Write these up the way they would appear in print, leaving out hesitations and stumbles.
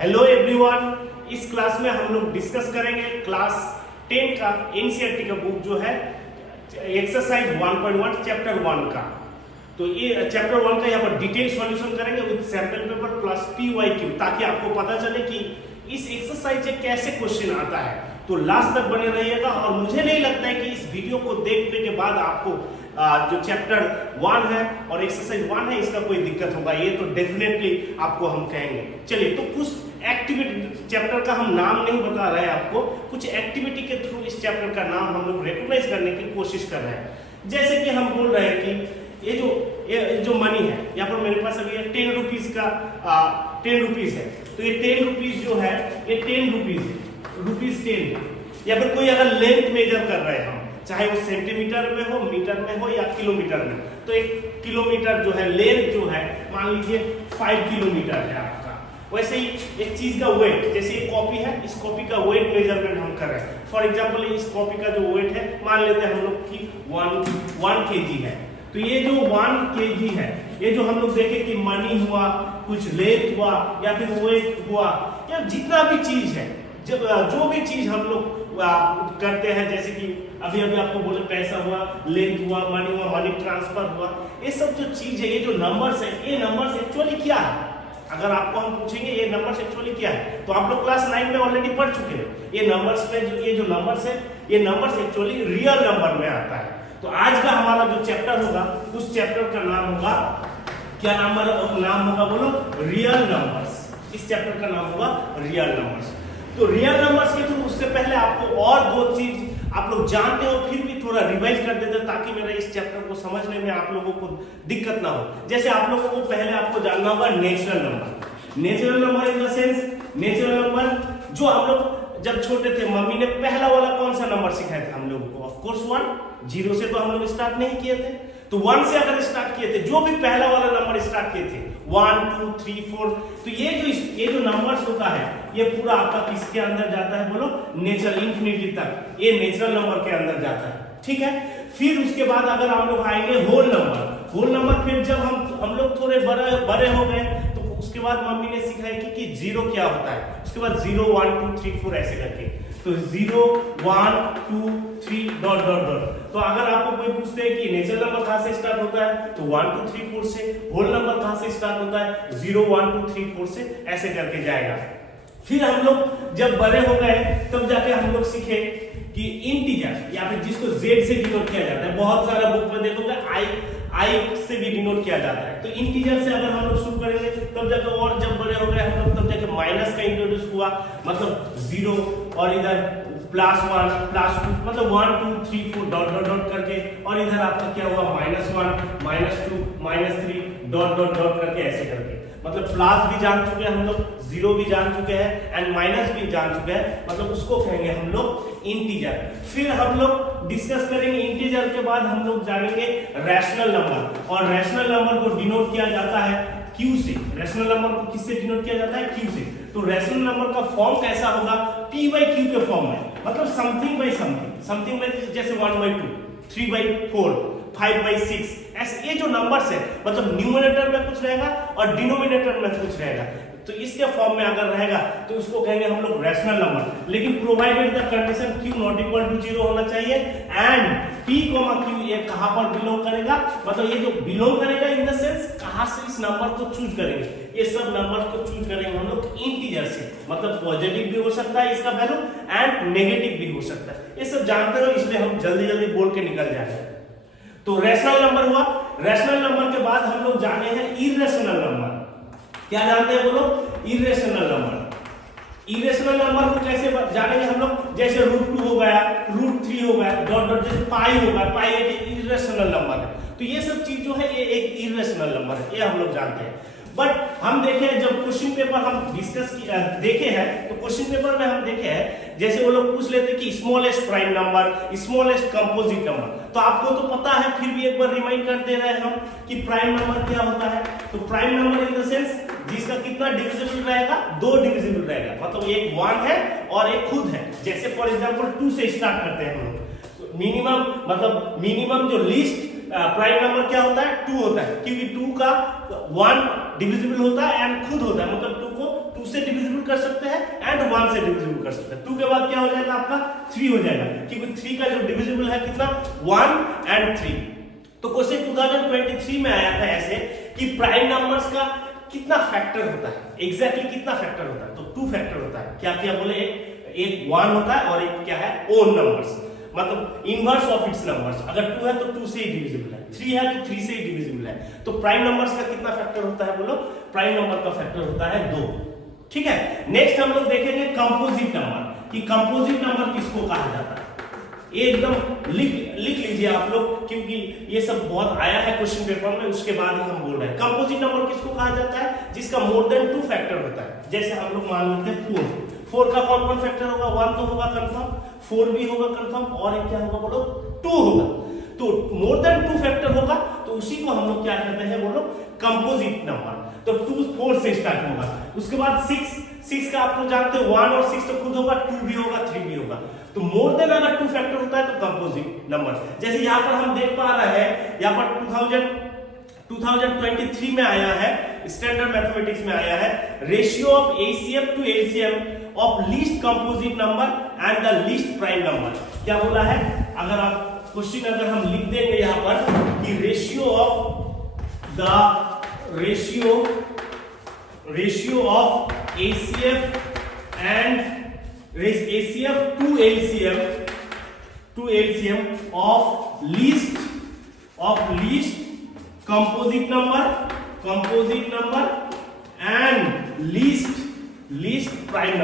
Hello everyone, इस class में हम लोग डिस्कस करेंगे क्लास 10 का एनसीईआरटी का बुक जो है एक्सरसाइज 1.1 चैप्टर 1 का। तो ये चैप्टर 1 का यहाँ पर डिटेल सॉल्यूशन करेंगे with sample paper plus PYQ, ताकि आपको पता चले कि इस एक्सरसाइज से कैसे क्वेश्चन आता है। तो लास्ट तक बने रहिएगा। और मुझे नहीं लगता है कि इस वीडियो को देखने के बाद आपको जो चैप्टर 1 है और एक्सरसाइज 1 है इसका कोई दिक्कत होगा, ये तो डेफिनेटली आपको हम कहेंगे। चलिए, तो कुछ एक्टिविटी, चैप्टर का हम नाम नहीं बता रहे हैं आपको, कुछ एक्टिविटी के थ्रू इस चैप्टर का नाम हम लोग रिकॉग्नाइज करने की कोशिश कर रहे हैं। जैसे कि हम बोल रहे हैं कि ये जो मनी है, यहाँ पर मेरे पास अभी 10 रुपीज का 10 रुपीज है। तो ये 10 रुपीज जो है ये 10 रुपीज है, रुपीज 10 है। या फिर कोई अगर लेंथ मेजर कर रहे हैं हम, चाहे वो सेंटीमीटर में हो, मीटर में हो या किलोमीटर में, तो 1 किलोमीटर जो है लेंथ जो है मान लीजिए 5 किलोमीटर है आपका। वैसे ही एक चीज का वेट, जैसे ये कॉपी है, इस कॉपी का वेट मेजरमेंट हम कर रहे हैं। फॉर एग्जांपल इस कॉपी का जो वेट है मान लेते हैं हम लोग कि 1 kg है। तो ये जो 1 kg है, ये जो हम लोग देखें कि मनी हुआ, कुछ लेंथ हुआ या फिर वेट हुआ, या जितना भी चीज है, जो भी चीज हम लोग करते हैं, जैसे कि अभी आपको बोले पैसा हुआ, लेंथ हुआ, मनी ट्रांसफर हुआ, ये सब जो चीज है, ये जो नंबर्स है, ये नंबर्स एक्चुअली क्या है? अगर आपको हम पूछेंगे ये नंबर्स एक्चुअली क्या है, तो आप लोग क्लास 9 में ऑलरेडी पढ़ चुके हैं। ये नंबर्स में ये जो नंबर्स है, ये नंबर्स एक्चुअली रियल नंबर में आता है। तो आज का हमारा जो चैप्टर होगा, उस चैप्टर का नाम होगा, क्या नाम होगा बोलो? Real numbers. इस चैप्टर का नाम होगा रियल नंबर्स। तो रियल नंबर्स के थ्रू उससे पहले आपको और दो चीज आप लोग जानते हो, फिर भी थोड़ा रिवाइज कर देते हैं ताकि मेरा इस चैप्टर को समझने में आप लोगों को दिक्कत ना हो। जैसे आप लोगों को पहले आपको जानना होगा natural number. Natural number in the sense, natural number जो हम लोग जब छोटे थे, मम्मी ने पहला वाला कौन सा नंबर सिखाया था हम लोगों को? Of course 1। 0 से तो हम लोग स्टार्ट नहीं किए थे, तो 1 से अगर स्टार्ट किए थे, जो भी पहला वाला नंबर स्टार्ट किए थे 1 2 3 4, तो ये जो नंबर्स होता है ये पूरा आपका किसके अंदर जाता है बोलो? नेचुरल इन्फिनिटी तक ये नेचुरल नंबर के अंदर जाता है। ठीक है, फिर उसके बाद अगर हम लोग आएंगे होल नंबर। होल नंबर फिर जब हम लोग थोड़े बड़े हो गए तो उसके बाद मम्मी ने सिखाई कि 0 क्या होता है। उसके बाद 0 1 2 3 4 ऐसे करके, तो 0 1 2 3 डॉट डॉट डॉट। तो अगर आपको कोई पूछते हैं कि नेचुरल नंबर कहां से स्टार्ट होता है, तो 1 2 3 4 से। होल नंबर कहां से स्टार्ट होता है? 0 1 2 3 4 से, ऐसे करके जाएगा। फिर हम लोग जब बड़े हो गए तब जाके हम लोग सीखे कि इंटीजर, या फिर जिसको Z से डिनोट किया जाता है, बहुत सारा बुक में देखोगे आई से भी डिनोट किया जाता है। तो इंटीजर से अगर हम लोग शुरू करेंगे तब जाके, और जब बड़े हो गए हम लोग तब जाके माइनस का इंट्रोड्यूस हुआ, मतलब 0 और इधर +1 +2, मतलब 1 2 3 4 डॉट डॉट डॉट करके, और इधर आपका क्या हुआ? -1 -2 -3 डॉट डॉट डॉट करके, ऐसे करके। मतलब प्लस भी जान चुके हैं हम लोग, 0 भी जान चुके हैं एंड माइनस भी जान चुके हैं, मतलब उसको कहेंगे हम लोग इंटीजर। फिर हम लोग डिस्कस करेंगे इंटीजर के बाद हम लोग जानेंगे रैशनल नंबर, और रैशनल नंबर को डिनोट किया जाता है Q से। रैशनल नंबर को किससे डिनोट किया जाता है? Q से। तो रैशनल नंबर का फॉर्म कैसा होगा? P/Q के फॉर्म में, मतलब समथिंग बाय समथिंग। समथिंग में जैसे 1/2 3/4 5/6, ऐसे ये जो नंबर्स है, मतलब न्यूमरेटर में कुछ रहेगा और डिनोमिनेटर में कुछ रहेगा। तो इसके फॉर्म में अगर रहेगा तो उसको कहेंगे हम लोग रैशनल नंबर। लेकिन provided the condition Q not equal to 0 होना चाहिए एंड P, Q ये कहां पर बिलोंग करेगा, मतलब ये जो बिलोंग करेगा इन द सेंस कहां से इस नंबर को चूज करेंगे, ये सब नंबर को चूज करेंगे हम लोग इंटीजर से। मतलब पॉजिटिव भी हो सकता है इसका वैल्यू एंड नेगेटिव भी हो सकता है। ये सब जानते हो, इसलिए हम जल्दी जल्दी बोल के निकल जाएंगे। तो रैशनल नंबर हुआ। रैशनल नंबर के बाद हम लोग जाने हैं इरेशनल नंबर। क्या जानते हैं बोलो? Irrational number. इरेशनल नंबर को कैसे जानेंगे हम लोग? जैसे √2 हो गया, √3 हो गया, डॉट डॉट, जैसे पाई हो गया, पाई एक इरेशनल नंबर है। तो ये सब चीज जो है ये एक इरेशनल नंबर है, ये हम लोग जानते हैं। बट हम देखे जब क्वेश्चन पेपर हम डिस्कस देखे हैं, तो क्वेश्चन पेपर में हम देखे हैं, जैसे वो लोग पूछ लेते कि smallest prime number, smallest composite number. तो आपको तो पता है, फिर भी एक बार रिमाइंड कर दे रहे हैं हम कि प्राइम नंबर क्या होता है। तो prime number in the sense जिसका कितना डिविजिबल रहेगा? 2 डिविजिबल रहेगा, मतलब एक 1 है और एक खुद है। जैसे फॉर एग्जांपल 2 से स्टार्ट करते हैं हम लोग। मिनिमम, मतलब मिनिमम जो लीस्ट प्राइम नंबर क्या होता है? 2 होता है, क्योंकि 2 का 1 डिविजिबल होता है एंड खुद होता है, मतलब 2 को 2 से डिविजिबल कर सकते हैं एंड 1 से डिविजिबल कर सकते हैं। 2 के बाद क्या हो जाएगा आपका 3 हो जाएगा, क्योंकि 3 का जो डिविजिबल है कितना 1 एंड 3। तो क्वेश्चन 2023 में आया था ऐसे कि प्राइम नंबर्स का कितना फैक्टर होता है, एग्जैक्टली कितना फैक्टर होता है, तो 2 फैक्टर होता है। क्या क्या बोले, एक 1 होता है और एक क्या है ओन नंबर्स, मतलब इनवर्स ऑफ इट्स नंबर्स। अगर 2 है तो 2 से ही डिविजिबल है, 3 है तो 3 से ही डिविजिबल है। तो प्राइम नंबर्स का कितना फैक्टर होता है बोलो, प्राइम नंबर का फैक्टर होता है 2। ठीक है, नेक्स्ट हम लोग देखेंगे कंपोजिट नंबर, कि कंपोजिट नंबर किसको कहा जाता है। ये एकदम लिख लीजिए आप लोग, क्योंकि ये सब बहुत आया है क्वेश्चन पेपर में, उसके बाद ही हम बोल रहे हैं। कंपोजिट नंबर किसको कहा जाता है, जिसका मोर देन 2 फैक्टर होता है। जैसे हम लोग मान लेते हैं 4 का कौन कौन फैक्टर होगा, 1 तो होगा कंफर्म, 4 भी होगा कंफर्म, और एक क्या होगा बोलो 2 होगा। तो मोर देन 2 फैक्टर होगा तो उसी को हम लोग क्या कहते हैं बोलो कंपोजिट नंबर। तो 2 4 से स्टार्ट होगा, उसके बाद 6 का आप लोग जानते हो 1 और 6 तो खुद होगा, 2 भी होगा, 3 भी होगा। तो मोर देन अगर 2 फैक्टर होता है तो कंपोजिट नंबर। जैसे यहाँ पर हम देख पा रहे हैं, यहाँ पर 2023 में आया है, स्टैंडर्ड मैथमेटिक्स में आया है, ratio of HCF to LCM of least composite number and the least prime number. क्या बोला है, अगर आप क्वेश्चन अगर हम लिख देंगे यहाँ पर कि ratio of ACF and ACF to LCM of least composite number and least prime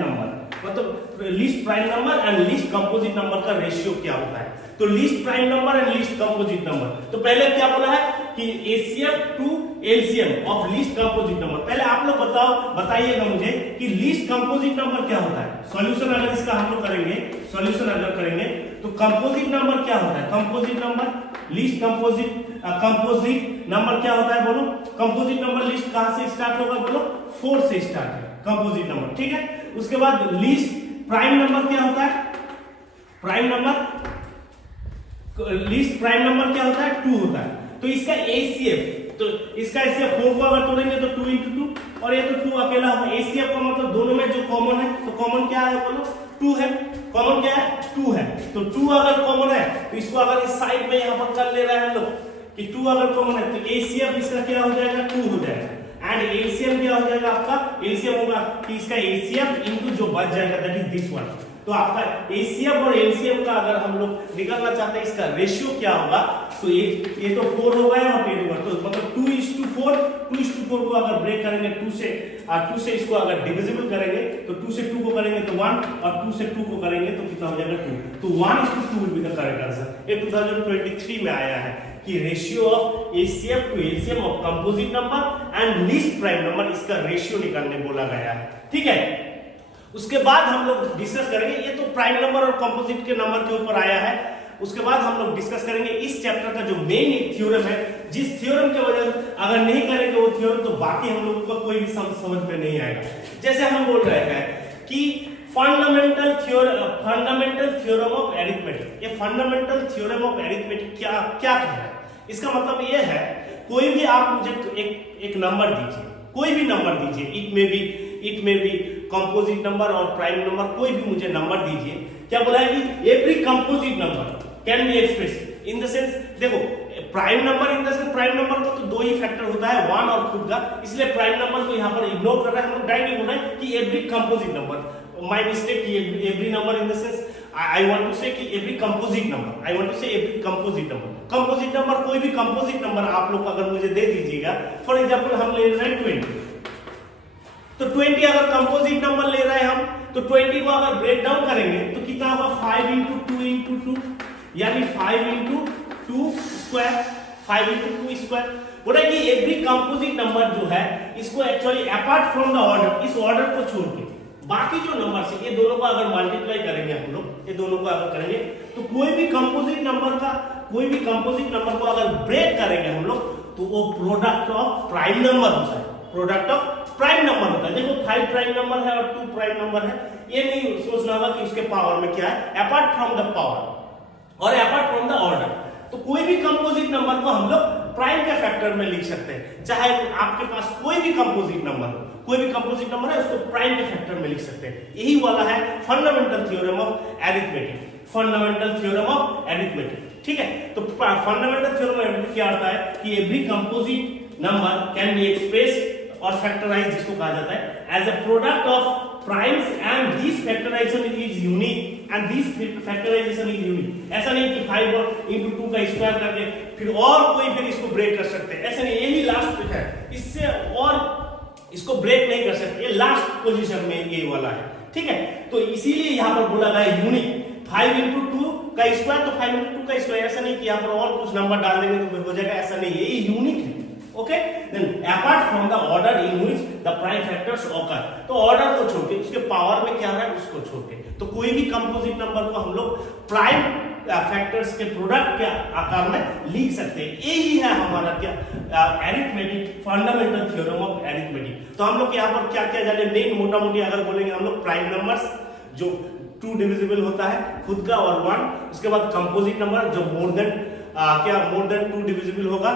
number मतलब least prime number and least composite number का रेशियो क्या होता है। तो least prime number and least composite number, तो पहले क्या बोला है कि HCF to LCM of least composite number. पहले आप लोग बताइएगा मुझे कि लीस्ट कंपोजिट नंबर क्या होता है। सॉल्यूशन अगर इसका हम लोग करेंगे, तो कंपोजिट नंबर क्या होता है, composite number least composite number क्या होता है बोलो। कंपोजिट नंबर लीस्ट कहां से स्टार्ट होगा बोलो, 4 से स्टार्ट है कंपोजिट नंबर। ठीक है, उसके बाद लीस्ट प्राइम नंबर क्या होता है, लीस्ट प्राइम नंबर क्या होता है 2 होता है। तो इसका एसीएफ, तो इसका एसीएफ 4 को अगर तोड़ेंगे तो 2 into 2 और ये तो 2 अकेला होगा। एसीएफ का मतलब दोनों में जो कॉमन है, तो कॉमन क्या है बोलो 2 है, कॉमन क्या है 2 है। तो 2 अगर कॉमन है तो इसको अगर इस साइड में यहां पर कर ले रहे हैं हम लोग कि 2 अगर कॉमन है तो एसीएफ इसका क्या हो जाएगा 2 हो जाएगा एंड एलसीएम क्या हो जाएगा आपका, एलसीएम होगा कि इसका एसीएफ इनटू जो बच जाएगा दैट इज दिस वन। तो आपका एसीएफ और एलसीएम का अगर हम लोग निकालना चाहते हैं इसका रेशियो क्या होगा, तो ये तो 4 हो गया और 10 होगा, तो मतलब 2:4 को अगर ब्रेक करेंगे 2 से इसको अगर डिविजिबल करेंगे तो 2 से 2 को करेंगे तो 1 और 2 से 2 को करेंगे तो कितना हो जाएगा 2। तो 1:2 will be the correct answer. ये 2023 में आया है कि ratio of HCF to LCM of composite number and least prime number, इसका रेशियो निकालने बोला गया है। ठीक है, उसके बाद हम लोग डिस्कस करेंगे, ये तो प्राइम नंबर और कंपोजिट के नंबर के ऊपर आया है। उसके बाद हम लोग डिस्कस करेंगे इस चैप्टर का जो मेन एक थ्योरम है, जिस थ्योरम के वजह से अगर नहीं करेंगे वो थ्योरम तो बाकी हम लोगों को कोई भी समझ में नहीं आएगा। जैसे हम बोल रहे हैं कि फंडामेंटल थ्योरम ऑफ अरिथमेटिक, ये फंडामेंटल थ्योरम ऑफ अरिथमेटिक क्या है, इसका मतलब ये है कोई भी आप मुझे एक नंबर दीजिए, कोई भी नंबर दीजिए, इट में भी कंपोजिट नंबर और प्राइम नंबर, कोई भी मुझे नंबर दीजिए। क्या बोला है कि every composite number can be express in the sense, देखो prime number in the sense, prime number का तो 2 ही फैक्टर होता है 1 और खुद का, इसलिए प्राइम नंबर को यहाँ पर इग्नोर कर रहे हैं हम लोग, डायरेक्टली बोल रहे हैं कि every composite number. My mistake, every number in the sense I want to say कि every composite number, I want to say every composite number, composite number कोई भी composite number आप लोग अगर मुझे दे दीजिएगा, फॉर एग्जांपल हम ले रहे हैं 20, तो 20 अगर कंपोजिट नंबर ले रहे हैं हम, तो 20 को अगर ब्रेक डाउन करेंगे तो कितना होगा 5 into 2 into 2 यानी 5 into 2 स्क्वायर, 5 into 2 स्क्वायर। बोला कि एवरी कंपोजिट नंबर जो है इसको actually apart from the order, इस ऑर्डर को छोड़ के बाकी जो नंबर है ये दोनों को अगर मल्टीप्लाई करेंगे हम लोग, ये दोनों को अगर करेंगे तो कोई भी कंपोजिट नंबर को अगर ब्रेक करेंगे हम लोग तो वो प्रोडक्ट ऑफ प्राइम नंबर होता है, प्रोडक्ट ऑफ प्राइम नंबर होता है। देखो 5 प्राइम नंबर है और 2 प्राइम नंबर है, ये नहीं सोचना होगा कि उसके पावर में क्या है, अपार्ट फ्रॉम द पावर और अपार्ट फ्रॉम द ऑर्डर। तो कोई भी कंपोजिट नंबर को हम लोग प्राइम के फैक्टर में लिख सकते हैं। चाहे आपके पास कोई भी कंपोजिट नंबर हो, कोई भी कंपोजिट नंबर है उसको प्राइम के फैक्टर में लिख सकते हैं। यही वाला है fundamental theorem of arithmetic, fundamental theorem of arithmetic. ठीक है, तो फंडामेंटल थ्योरम ऑफ अरिथमेटिक क्या होता है कि every composite number can be expressed और फैक्टराइज, जिसको कहा जाता है as a product of primes and this factorization is unique and this factorization is unique. ऐसा नहीं कि 5 into 2 का स्क्वायर करके फिर और कोई फिर इसको ब्रेक कर सकते हैं, ऐसा नहीं, यही लास्ट ट्रिक है, इससे और इसको ब्रेक नहीं कर सकते, ये लास्ट पोजीशन में ये वाला है। ठीक है, तो इसीलिए यहाँ पर बोला गया यूनिक। 5 into 2 का स्क्वायर तो 5 into 2 का स्क्वायर, ऐसा नहीं कि यहाँ पर और कुछ नंबर डाल देंगे तो हो जाएगा, ऐसा नहीं, ये यूनिक है। Okay, then apart from the order in which the prime factors occur, तो ऑर्डर को छोड़ के उसके पावर में क्या है उसको छोड़ के, तो कोई भी कंपोजिट नंबर को हम लोग प्राइम फैक्टर्स के प्रोडक्ट के आकार में लिख सकते हैं। यही है हमारा क्या arithmetic, fundamental theorem of arithmetic. तो हम लोग यहाँ पर क्या क्या जाने, मेन मोटा मोटी अगर बोलेंगे हम लोग प्राइम नंबर्स जो 2 डिविजिबल होता है खुद का और 1, उसके बाद कंपोजिट नंबर जो मोर देन 2 डिविजिबल होगा,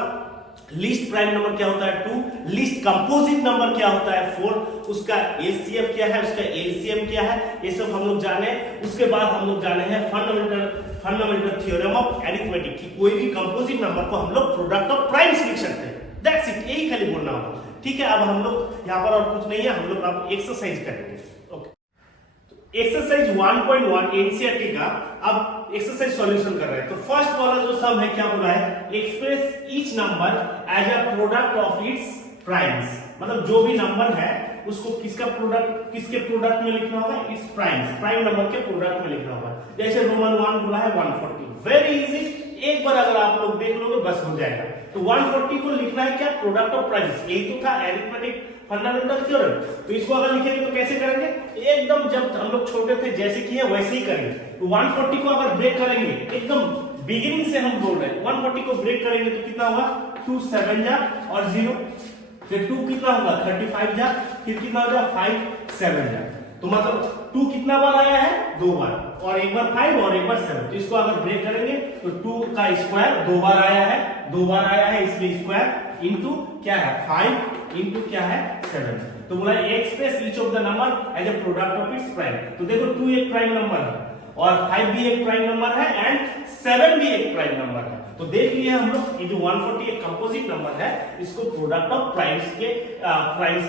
लीस्ट प्राइम नंबर क्या होता है 2, लीस्ट कंपोजिट नंबर क्या होता है 4, उसका एचसीएफ क्या है, उसका एलसीएम क्या है, ये सब हम लोग जाने। उसके बाद हम लोग जाने हैं फंडामेंटल थ्योरम ऑफ अरिथमेटिक कि कोई भी कंपोजिट नंबर को हम लोग प्रोडक्ट ऑफ प्राइम्स लिख सकते हैं। दैट्स इट, यही खाली बोलना होगा। ठीक है, अब हम लोग यहाँ पर और कुछ नहीं है, हम लोग अब एक्सरसाइज करेंगे। एक्सरसाइज 1.1 एनसीईआरटी का अब एक्सरसाइज सॉल्यूशन कर रहे हैं। तो फर्स्ट वाला जो सम है क्या बोला है, express each number as a product of its primes, मतलब जो भी नंबर है उसको किसके प्रोडक्ट में लिखना होगा, इट्स प्राइम्स, प्राइम नंबर के प्रोडक्ट में लिखना होगा। जैसे रोमन 1 बोला है 140, वेरी इजी, एक बार अगर आप लोग देख लोगे बस हो जाएगा। तो 140 को लिखना है क्या, प्रोडक्ट ऑफ प्राइम्स, यही तो था अरिथमेटिक फंडामेंटल थ्योरम। तो इसको अगर लिखेंगे तो कैसे करेंगे, एकदम जब हम लोग छोटे थे जैसे किए वैसे ही करेंगे। तो 140 को अगर ब्रेक करेंगे, एकदम बिगिनिंग से हम बोल रहे हैं, 140 को ब्रेक करेंगे तो कितना होगा, 2 7 जा और 0, फिर 2 कितना होगा 35 जा, फिर कितना होगा 5 7 जा। तो मतलब 2 कितना बार आया है, 2 बार, और एक बार 5 और एक बार 7। तो इसको अगर ब्रेक करेंगे तो 2 का स्क्वायर 2 बार आया है, इसलिए स्क्वायर इंटू क्या है 5 इंटू क्या है 7। तो बोला express each of the number as a product of its prime. तो देखो 2 एक प्राइम नंबर है और 5 भी एक प्राइम नंबर है एंड 7 भी एक प्राइम नंबर है। तो देख लिए हम लोग, ये जो 140 एक कंपोजिट नंबर है, इसको प्रोडक्ट ऑफ प्राइम्स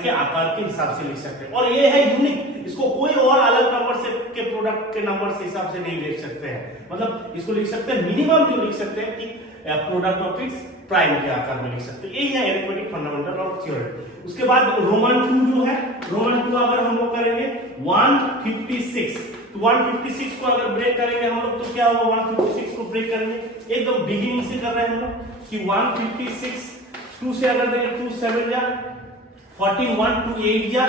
के आकार के हिसाब से लिख सकते हैं। और ये है यूनिक, इसको कोई और अलग नंबर से के प्रोडक्ट के नंबर से हिसाब से नहीं लिख सकते हैं। मतलब इसको लिख सकते हैं, मिनिमम जो लिख सकते हैं कि प्रोडक्ट ऑफ इट्स प्राइम के आकार में लिख सकते हैं। यही है अरिथमेटिक फंडामेंटल ऑफ थ्योरम। उसके बाद रोमन 2 जो है, रोमन 2 अगर हम लोग करेंगे 156, तो 156 को अगर ब्रेक करेंगे हम लोग तो क्या होगा, 156 को ब्रेक करेंगे, एकदम बिगिनिंग से कर रहे हैं हम लोग कि 156 2 से अगर देंगे 2 7 जा, 14 1 2 8 जा,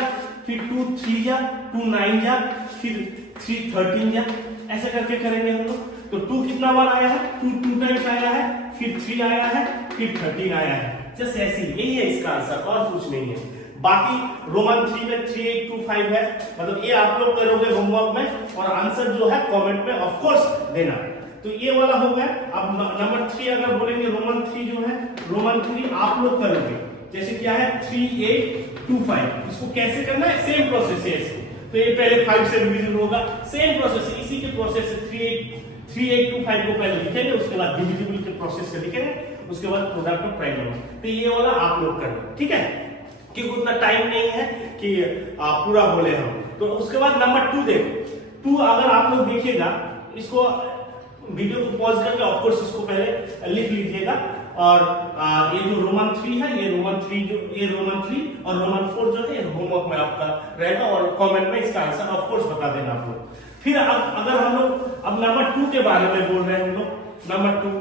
फिर 2 3 जा, 2 9 जा, फिर 3 13 जा, ऐसे करके करेंगे हम लोग। तो 2 कितना बार आया है, 2 टाइम्स आया है, फिर 3 आया है, फिर 13 आया है। जस्ट ऐसे ही, यही है इसका आंसर, और कुछ नहीं है। बाकी रोमन 3 में 3825 है, मतलब ये आप लोग करोगे होमवर्क में और आंसर जो है कमेंट में ऑफ कोर्स देना। तो ये वाला हो गया। अब नंबर 3 अगर बोलेंगे, रोमन 3 जो है, रोमन 3 आप लोग करोगे, जैसे क्या है 3825, इसको कैसे करना है, सेम प्रोसेस है इसको। तो ये पहले 5 से डिवीजन होगा, सेम प्रोसेस, इसी के प्रोसेस से 3825 को पहले लिखेंगे, उसके बाद डिविजिबल के प्रोसेस से लिखेंगे, उसके बाद प्रोडक्ट ऑफ प्राइम नंबर। तो ये वाला आप लोग करना, ठीक है, क्योंकि उतना टाइम नहीं है कि पूरा बोले हम। तो उसके बाद नंबर 2 देखो, 2 अगर आप लोग देखिएगा, इसको वीडियो को पॉज करके ऑफ कोर्स इसको पहले लिख लीजिएगा। और ये जो रोमन 3 है, ये रोमन 3 और रोमन 4 जो है होमवर्क में आपका रहेगा, और कमेंट में इसका आंसर ऑफ कोर्स बता देना आप लोग। फिर अब अगर हम लोग अब नंबर 2 के बारे में बोल रहे हैं हम लोग, नंबर 2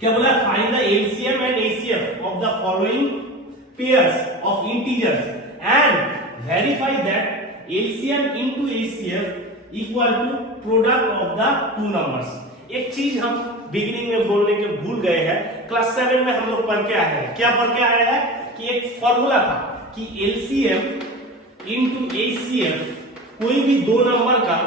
क्या बोला, find the LCM and HCF of the following pairs of integers and verify that LCM into HCF equal to product of the two numbers। एक चीज हम बिगिनिंग में बोलने के भूल गए हैं, क्लास 7 में हम लोग पढ़ के आए हैं। क्या पढ़ के आए हैं कि एक फॉर्मूला था कि LCM into HCF, कोई भी दो नंबर का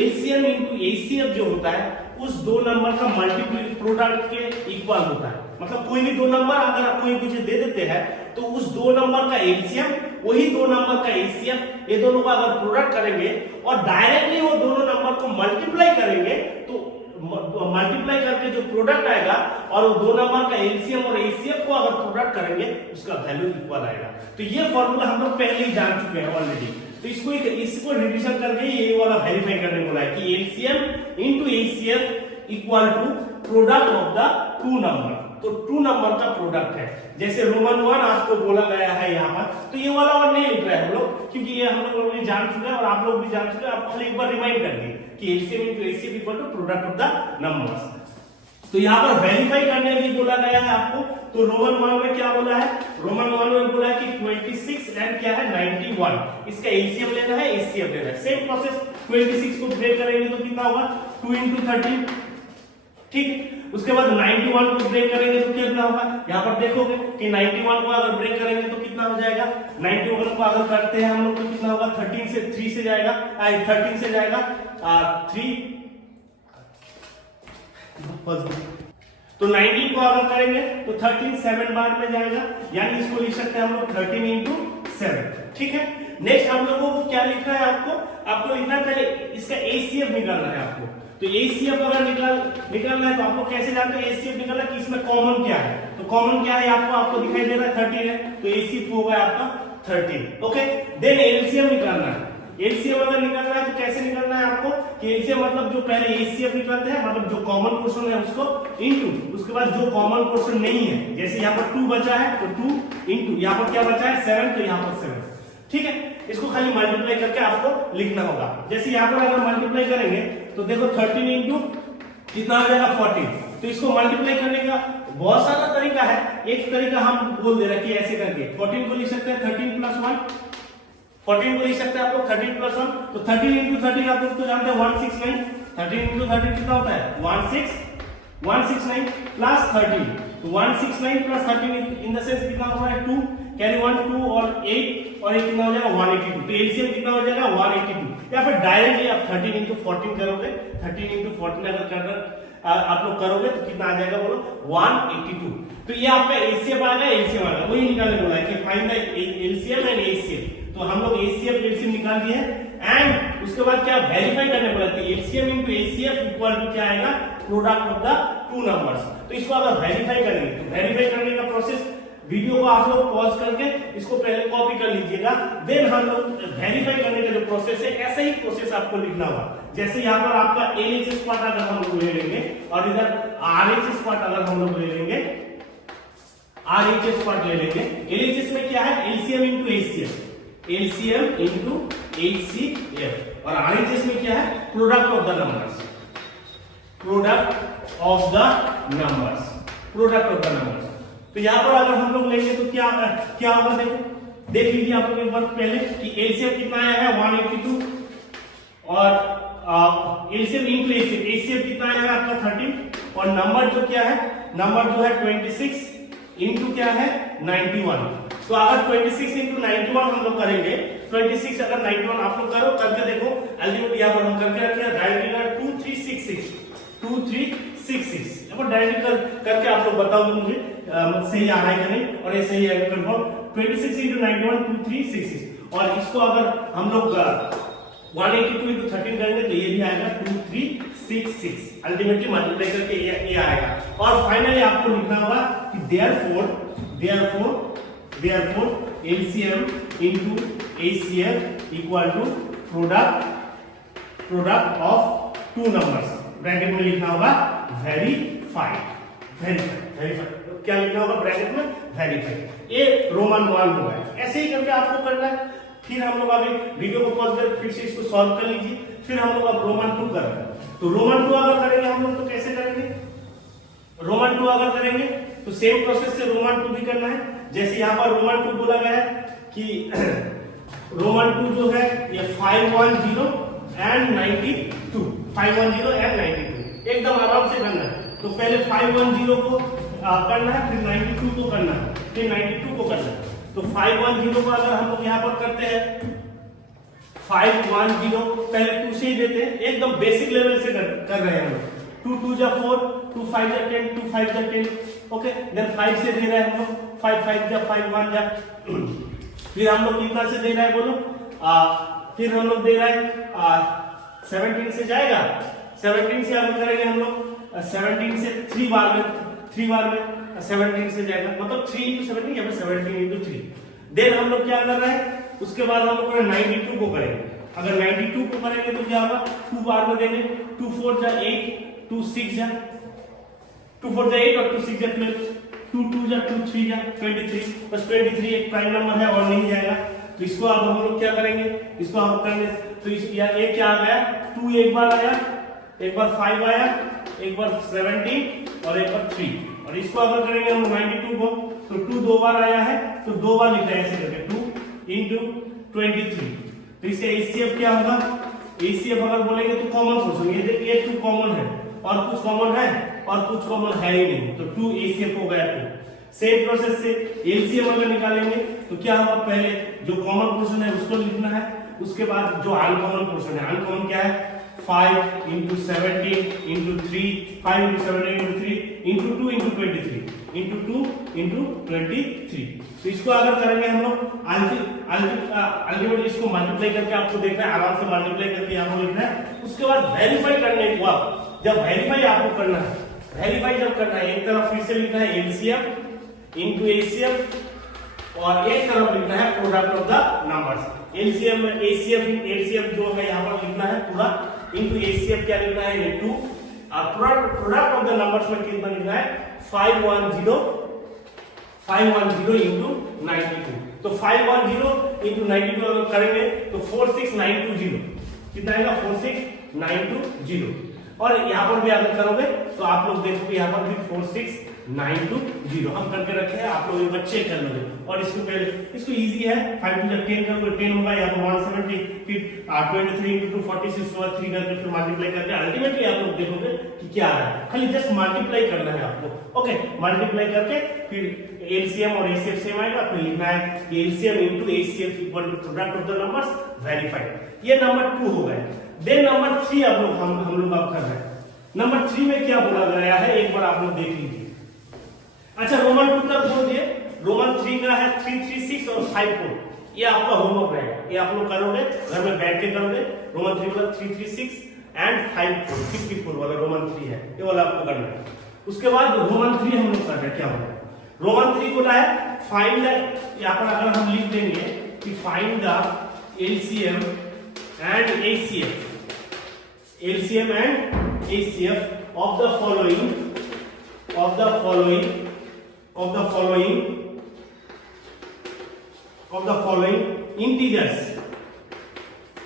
LCM into HCF जो होता है, उस दो नंबर का मल्टीप्लाई प्रोडक्ट के इक्वल होता है। मतलब कोई भी दो नंबर अगर कोई मुझे दे देते हैं तो उस दो नंबर का एलसीएम वही दो नंबर का एचसीएफ, ये दोनों का अगर प्रोडक्ट करेंगे और डायरेक्टली वो दोनों नंबर को मल्टीप्लाई करेंगे तो मल्टीप्लाई करके जो प्रोडक्ट आएगा और वो दो नंबर का एलसीएम और एचसीएफ को अगर प्रोडक्ट करेंगे उसका वैल्यू इक्वल आएगा। तो ये फॉर्मूला हम लोग पहले ही जान चुके हैं ऑलरेडी। तो इसको रिविजन करके ये वाला वेरीफाई करने बोला है कि LCM into HCF equal to product of the two number. तो टू नंबर का प्रोडक्ट है, जैसे रोमन 1 आपको बोला गया है यहाँ पर, तो ये वाला और नहीं लिख रहे हैं हम लोग क्योंकि ये हम लोग ऑलरेडी जान चुके हैं और आप लोग भी जान चुके हैं। आपको खाली एक बार रिमाइंड कर दिए कि LCM into HCF equal to product of the numbers. तो यहाँ पर वेरीफाई करने भी बोला गया है आपको। तो रोमन 1 में क्या बोला है, रोमन 1 में बोला है कि 26 एंड क्या है 91, इसका एलसीएम लेना है एचसीएफ लेना है। सेम प्रोसेस 26 को ब्रेक करेंगे तो कितना होगा 2 into 13, ठीक है। उसके बाद 91 को ब्रेक करेंगे तो कितना होगा, यहाँ पर देखोगे कि 91 को अगर ब्रेक करेंगे तो कितना हो जाएगा, 91 को अगर करते हैं हम लोग तो कितना होगा 13 से 3 से जाएगा 13 से जाएगा 3, तो 19 को अगर करेंगे तो 13 7 बार में जाएगा, यानी इसको लिख सकते हैं हम लोग 13 into 7, ठीक है। नेक्स्ट हम लोगों को क्या लिखना है, आपको लिखना है पहले इसका एचसीएफ निकालना है आपको। तो एचसीएफ अगर निकालना है तो आप लोग कैसे जानते हैं एचसीएफ निकालना कि इसमें कॉमन क्या है, तो कॉमन क्या है आपको दिखाई दे रहा है 13 है, तो एचसीएफ होगा आपका 13, ओके। देन एलसीएम निकालना है। एलसीएम अगर निकालना है तो कैसे निकालना है आपको कि एलसीएम मतलब जो पहले एचसीएफ निकालते हैं, मतलब जो कॉमन पोर्शन है उसको इनटू, उसके बाद जो कॉमन पोर्शन नहीं है, जैसे यहाँ पर 2 बचा है तो 2 इनटू यहाँ पर क्या बचा है 7, तो यहाँ पर 7, ठीक है। इसको खाली मल्टीप्लाई करके आपको लिखना होगा। जैसे यहाँ पर अगर मल्टीप्लाई करेंगे तो देखो 13 इंटू कितना आ जाएगा 14, तो इसको मल्टीप्लाई करने का बहुत सारा तरीका है। एक तरीका हम बोल दे रहे हैं कि ऐसे करके 14 को लिख सकते हैं 13 + 1, 14 को लिख सकते हैं आप लोग 13 + 1, तो 13 इंटू 13 आप लोग तो जानते हैं 169, 13 इंटू 13 कितना होता है 169 प्लस 13, तो 169 प्लस 13 इन द सेंस कितना हो रहा है 2, कैरी 1 2 और 8 और ये कितना हो जाएगा 182, तो एलसीएम कितना हो जाएगा 182। या फिर डायरेक्टली आप 13 into 14 करोगे, 13 into 14 अगर करना आप लोग करोगे तो कितना आ जाएगा बोलो 182। तो ये आपका एचसीएफ आ गया, एलसीएम आ गया, वही निकालने बोला है कि find the LCM and HCF. तो हम लोग एचसीएफ एलसीएम निकाल दिए एंड उसके बाद क्या वेरीफाई करने बोला है LCM into HCF equal to क्या आएगा product of the two numbers. तो इसको अगर वेरीफाई करेंगे तो वेरीफाई करने का प्रोसेस वीडियो को आप लोग पॉज करके इसको पहले कॉपी कर लीजिएगा, देन हम लोग वेरीफाई करने का जो प्रोसेस है ऐसा ही प्रोसेस आपको लिखना होगा। जैसे यहाँ पर आपका एलएचएस पार्ट अगर हम लोग ले लेंगे और इधर आरएचएस पार्ट अगर हम लोग ले लेंगे, आरएचएस पार्ट ले लेंगे, एलएचएस में क्या है LCM into HCF, LCM into HCF, और आरएचएस में क्या है product of the numbers, product of the numbers, product of the numbers. तो यहाँ पर अगर हम लोग लेंगे तो क्या होगा, देखो देख लीजिए आप लोग एक बार पहले कि एलसीएम कितना आया है 182 और एलसीएम इनटू एचसीएफ, एचसीएफ कितना आया है आपका 13 और नंबर जो क्या है, नंबर जो है 26 इनटू क्या है 91। तो अगर 26 इनटू 91 हम लोग करेंगे, 26 अगर 91 आप लोग करो करके देखो, अल्टीमेटली यहाँ पर हम करके रखे हैं डायरेक्टली 2366 डायरेक्टली करके आप लोग बताओगे मुझे सही आ रहा है कि नहीं, और ये सही है कंफर्म 26 into 91 2366, और इसको अगर हम लोग 182 into 13 करेंगे तो ये भी आएगा 2366, अल्टीमेटली मल्टीप्लाई करके ये आएगा। और फाइनली आपको लिखना होगा कि therefore LCM into HCF equal to product of two numbers, bracket में लिखना होगा वेरीफाइड, क्या लिखना होगा ब्रैकेट में वेरीफाइड। ये रोमन 1 होगा, ऐसे ही करके आपको करना है। फिर हम लोग अभी वीडियो को पॉज कर फिर से इसको सॉल्व कर लीजिए, फिर हम लोग अब रोमन 2 कर रहे हैं। तो रोमन 2 अगर करेंगे हम लोग तो कैसे करेंगे, रोमन 2 अगर करेंगे तो सेम प्रोसेस से रोमन 2 भी करना है। जैसे यहाँ पर रोमन 2 बोला गया है कि रोमन 2 जो है ये 510 एंड 92, 510 एंड 92 एकदम आराम से करना है। तो पहले 510 को करना है, फिर 92 को करना है, फिर 92 को करना है। तो 510 को अगर हम लोग यहाँ पर करते हैं 510 पहले 2 से ही देते हैं, एकदम बेसिक लेवल से कर रहे हैं हम लोग। 2 2 जा 4, 2 5 जा 10, 2 5 जा 10, ओके, देन 5 से दे रहा है हम लोग, 5 5 जा 5 1 जा। फिर हम लोग कितना से दे रहा है बोलो, फिर हम लोग दे रहा है 17 से जाएगा, 17 से हम करेंगे हम लोग 17 से 3 बार में 17 से जाएगा, मतलब 3 into 17 या फिर 17 into 3। देन हम लोग क्या कर रहे हैं, उसके बाद हम लोग 92 को करेंगे। अगर 92 को करेंगे तो क्या होगा, 2 बार में देंगे, 2 4 जा 8, 2 6 जा 2 4 जा 8 और 2 6 जा 12, 2 2 जा 2 3 जा 23। बस 23 एक प्राइम नंबर है और नहीं जाएगा, तो इसको अब हम लोग क्या करेंगे, इसको हम करने तो ये क्या आ गया, 2 एक बार आया, एक बार 5 आया, एक बार 17 और एक बार 3। और इसको अगर करेंगे हम 92 को तो 2 2 बार आया है, तो 2 बार लिखना है ऐसे करके 2 into 23। तो इसका एचसीएफ क्या होगा, एचसीएफ अगर बोलेंगे तो कॉमन सोचो, ये देखिए 2 कॉमन है और कुछ कॉमन है और कुछ कॉमन है ही नहीं, तो 2 एचसीएफ हो गया 2। सेम प्रोसेस से एलसीएम अगर निकालेंगे तो क्या होगा, पहले जो कॉमन पोर्शन है उसको लिखना है, उसके बाद जो अनकॉमन पोर्शन है, अनकॉमन क्या है 5 into 17 into 3, 5 into 17 into 3 into 2 into 23 into 2 into 23। तो इसको अगर करेंगे हम लोग अल्टीमेटली इसको मल्टीप्लाई करके आपको देखना है, आराम से मल्टीप्लाई करके यहाँ लिखना है। उसके बाद वेरीफाई करने के बाद जब वेरीफाई आपको करना है, वेरीफाई जब करना है, एक तरफ फिर से लिखना है एलसीएम इनटू एचसीएफ और एक तरफ लिखना है product of the numbers. LCM HCF जो है यहाँ पर लिखना है पूरा, इनटू एचसीएफ क्या लिखना है ये 2, और प्रोडक्ट ऑफ द नंबर्स में कितना लिखना है 510 इनटू 92। तो 510 इनटू 92 अगर करेंगे तो 46920 कितना आएगा 46920। और यहाँ पर भी अगर करोगे तो आप लोग देखोगे यहाँ पर भी 46920 हम करके रखे हैं, आप लोग एक बार चेक कर लोगे। और इसको पहले इसको इजी है, 5 to 10 करोगे 10 होगा, यहाँ पर 170, फिर 23 into 2 46 उसके बाद 3 करके फिर मल्टीप्लाई करके अल्टीमेटली आप लोग देखोगे कि क्या आ रहा है, खाली जस्ट मल्टीप्लाई करना है आपको। ओके, मल्टीप्लाई करके फिर एलसीएम और एचसीएफ सेम आएगा, फिर लिखना है LCM into HCF equal to product of the numbers verified. ये नंबर 2 हो गया। देन नंबर 3 आप लोग हम लोग अब कर रहे हैं। नंबर 3 में क्या बोला गया है एक बार आप लोग देख लीजिए। अच्छा, रोमन 2 तक बोल दिए, रोमन 3 का है 3 3 6 और 5 4। ये आपका होमवर्क रहेगा, ये आप लोग करोगे घर में बैठ के करोगे। रोमन 3 वाला 3 3 6 एंड 5 4 54 वाला रोमन 3 है, ये वाला आपको करना है। उसके बाद रोमन 3 हम लोग कर रहे हैं, क्या होगा रोमन 3 बोला है फाइंड द, यहाँ पर अगर हम लिख देंगे कि find the LCM and HCF, LCM and HCF of the following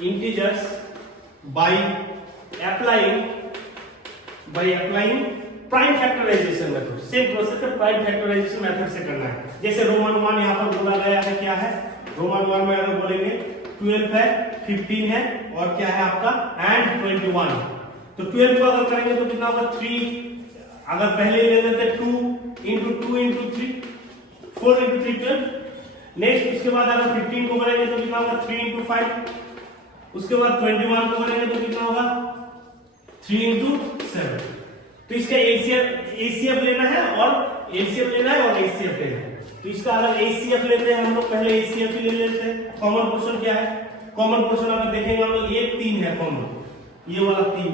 integers by applying prime factorization method. Same process है, प्राइम फैक्टराइजेशन मेथड से करना है। जैसे रोमन 1 यहाँ पर बोला गया है, क्या है रोमन 1 में अगर बोलेंगे 12 है, 15 है और क्या है आपका एंड 21। तो 12 को अगर करेंगे तो कितना होगा 3, अगर पहले ले लेते 2 into 2 into 3 4 into 3 12। नेक्स्ट उसके बाद अगर 15 को करेंगे तो कितना होगा 3 into 5। उसके बाद 21 को करेंगे तो कितना होगा 3 into 7। तो इसका एचसीएफ लेना है और एचसीएफ लेना है और एचसीएफ लेना है। तो इसका अगर एचसीएफ लेते हैं हम लोग, पहले एचसीएफ ही ले लेते हैं। कॉमन पोर्शन क्या है, कॉमन पोर्शन अगर देखेंगे हम लोग ये 3 है कॉमन, ये वाला 3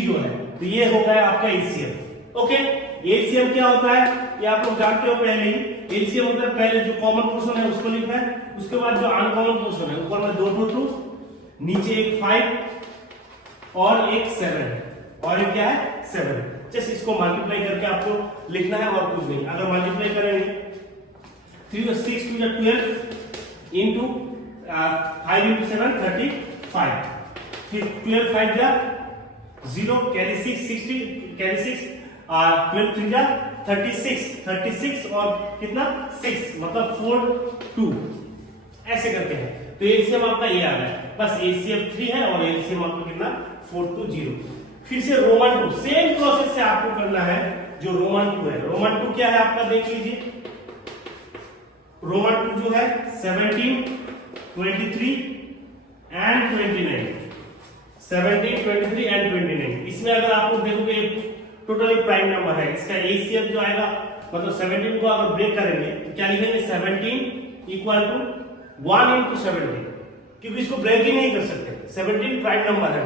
जो है, तो ये हो गया आपका एचसीएफ। ओके, एचसीएफ क्या होता है ये आप लोग जानते हो पहले ही। एचसीएफ होता है पहले जो कॉमन पोर्शन है उसको लिखना है, उसके बाद जो अनकॉमन पोर्शन है ऊपर में 2 नीचे एक 5 और एक 7 और एक क्या है 7। जस्ट इसको मल्टीप्लाई करके आपको लिखना है और कुछ नहीं। अगर मल्टीप्लाई करेंगे 3 6 2 12 इनटू 5 into 7 35, फिर 12 5 जा 0 कैरी 6 60 कैरी 6 12 3 जा 36 और कितना 6 मतलब 4 2 ऐसे करते हैं। तो एलसीएम आपका ये आ रहा है, बस एचसीएफ 3 है और एलसीएम आपको कितना 420। फिर से रोमन 2 सेम प्रोसेस से आपको करना है। जो रोमन 2 है, रोमन 2 क्या है आपका देख लीजिए। रोमन 2 जो है 17 23 एंड 29, 17 23 एंड 29। इसमें अगर आप लोग देखोगे टोटली प्राइम नंबर है। इसका एचसीएफ जो आएगा मतलब 17 को अगर ब्रेक करेंगे तो क्या लिखेंगे 17 इक्वल टू 1 इंटू 17, क्योंकि इसको ब्रेक ही नहीं कर सकते, 17 प्राइम नंबर है।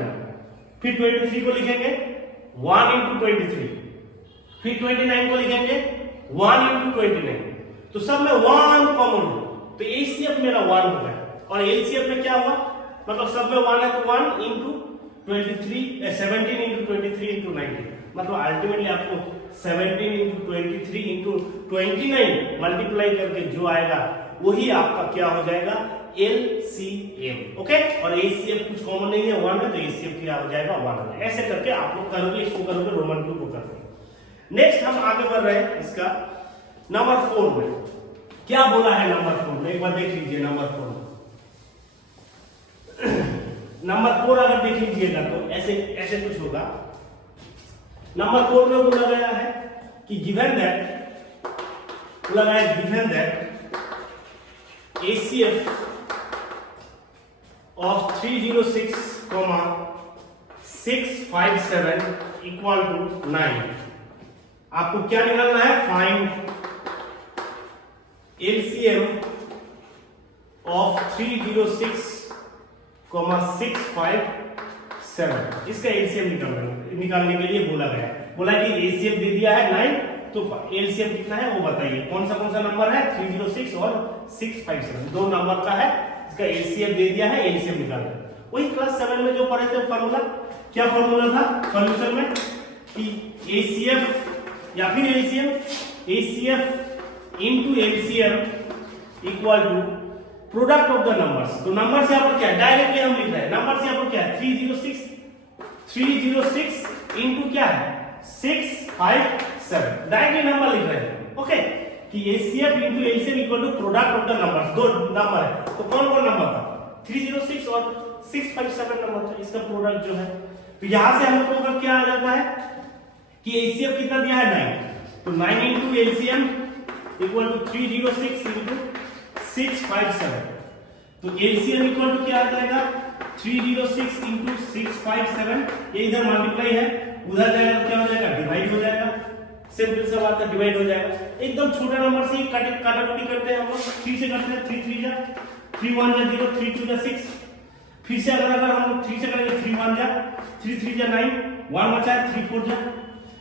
फिर 23 को लिखेंगे 1 इंटू 23, फिर 29 को लिखेंगे 1 इंटू 29, तो सब में 1 कॉमन हो, तो एचसीएफ मेरा 1 हो गया। और एलसीएफ में क्या हुआ, मतलब सब में 1 है तो 1 इंटू 23, 17 इंटू 23 इंटू 19, मतलब अल्टीमेटली आपको 17 इंटू 23 इंटू 29 मल्टीप्लाई करके जो आएगा वही आपका क्या हो जाएगा एलसीएम। ओके, और एचसीएफ कुछ कॉमन नहीं है, 1 है, तो एचसीएफ क्या हो जाएगा 1। ऐसे करके आप लोग करोगे, इसको करोगे, रोमन 2 को करोगे। नेक्स्ट हम आगे बढ़ रहे हैं इसका नंबर 4 में। क्या बोला है नंबर 4 में, एक बार देख लीजिए नंबर 4 में। नंबर 4 अगर देख लीजिएगा तो ऐसे ऐसे कुछ होगा। नंबर 4 में बोला गया है कि गिवन दैट, बोला गया है given that ACF of 306, 657 equal to 9। आपको क्या निकालना है, फाइंड LCM of 306, 657, इसका एलसीएम निकालने के लिए बोला गया है। बोला कि एलसीएम दे दिया है 9, तो एलसीएम कितना है वो बताइए। कौन सा नंबर है, 306 और 657, दो नंबर का है, इसका एलसीएम दे दिया है, एलसीएम निकालना। वही क्लास 7 में जो पढ़े थे फार्मूला, क्या फार्मूला था सॉल्यूशन में, कि एसीएफ या फिर LCM, HCF into LCM equal to product of the numbers. तो नंबर से यहाँ पर क्या है, डायरेक्टली हम लिख रहे हैं, नंबर से यहाँ पर क्या है 306 इनटू क्या है 657, डायरेक्टली नंबर लिख रहे हैं। ओके, कि HCF into LCM equal to product of the numbers, दो नंबर है, तो कौन कौन नंबर था, 306 और 657 नंबर था, इसका प्रोडक्ट जो है। तो यहां से हम लोगों का क्या आ जाता है कि एसीएफ कितना दिया है 9, तो 9 into LCM equal to 306 into 657, तो एलसीएम इक्वल टू क्या आ जाएगा 306 इंटू 657, ये इधर मल्टीप्लाई है, उधर जाएगा तो क्या हो जाएगा डिवाइड हो जाएगा, सिंपल सा बात है, डिवाइड हो जाएगा। एकदम छोटा नंबर से काटाकुटी करते हैं हम लोग, 3 से करते हैं, 3 3 जा 3 1 जा 0, 3 2 जा 6, फिर से अगर हम 3 से करेंगे 3 1 जा 3 3 जा 9, 1 बचा है 3 4 जा,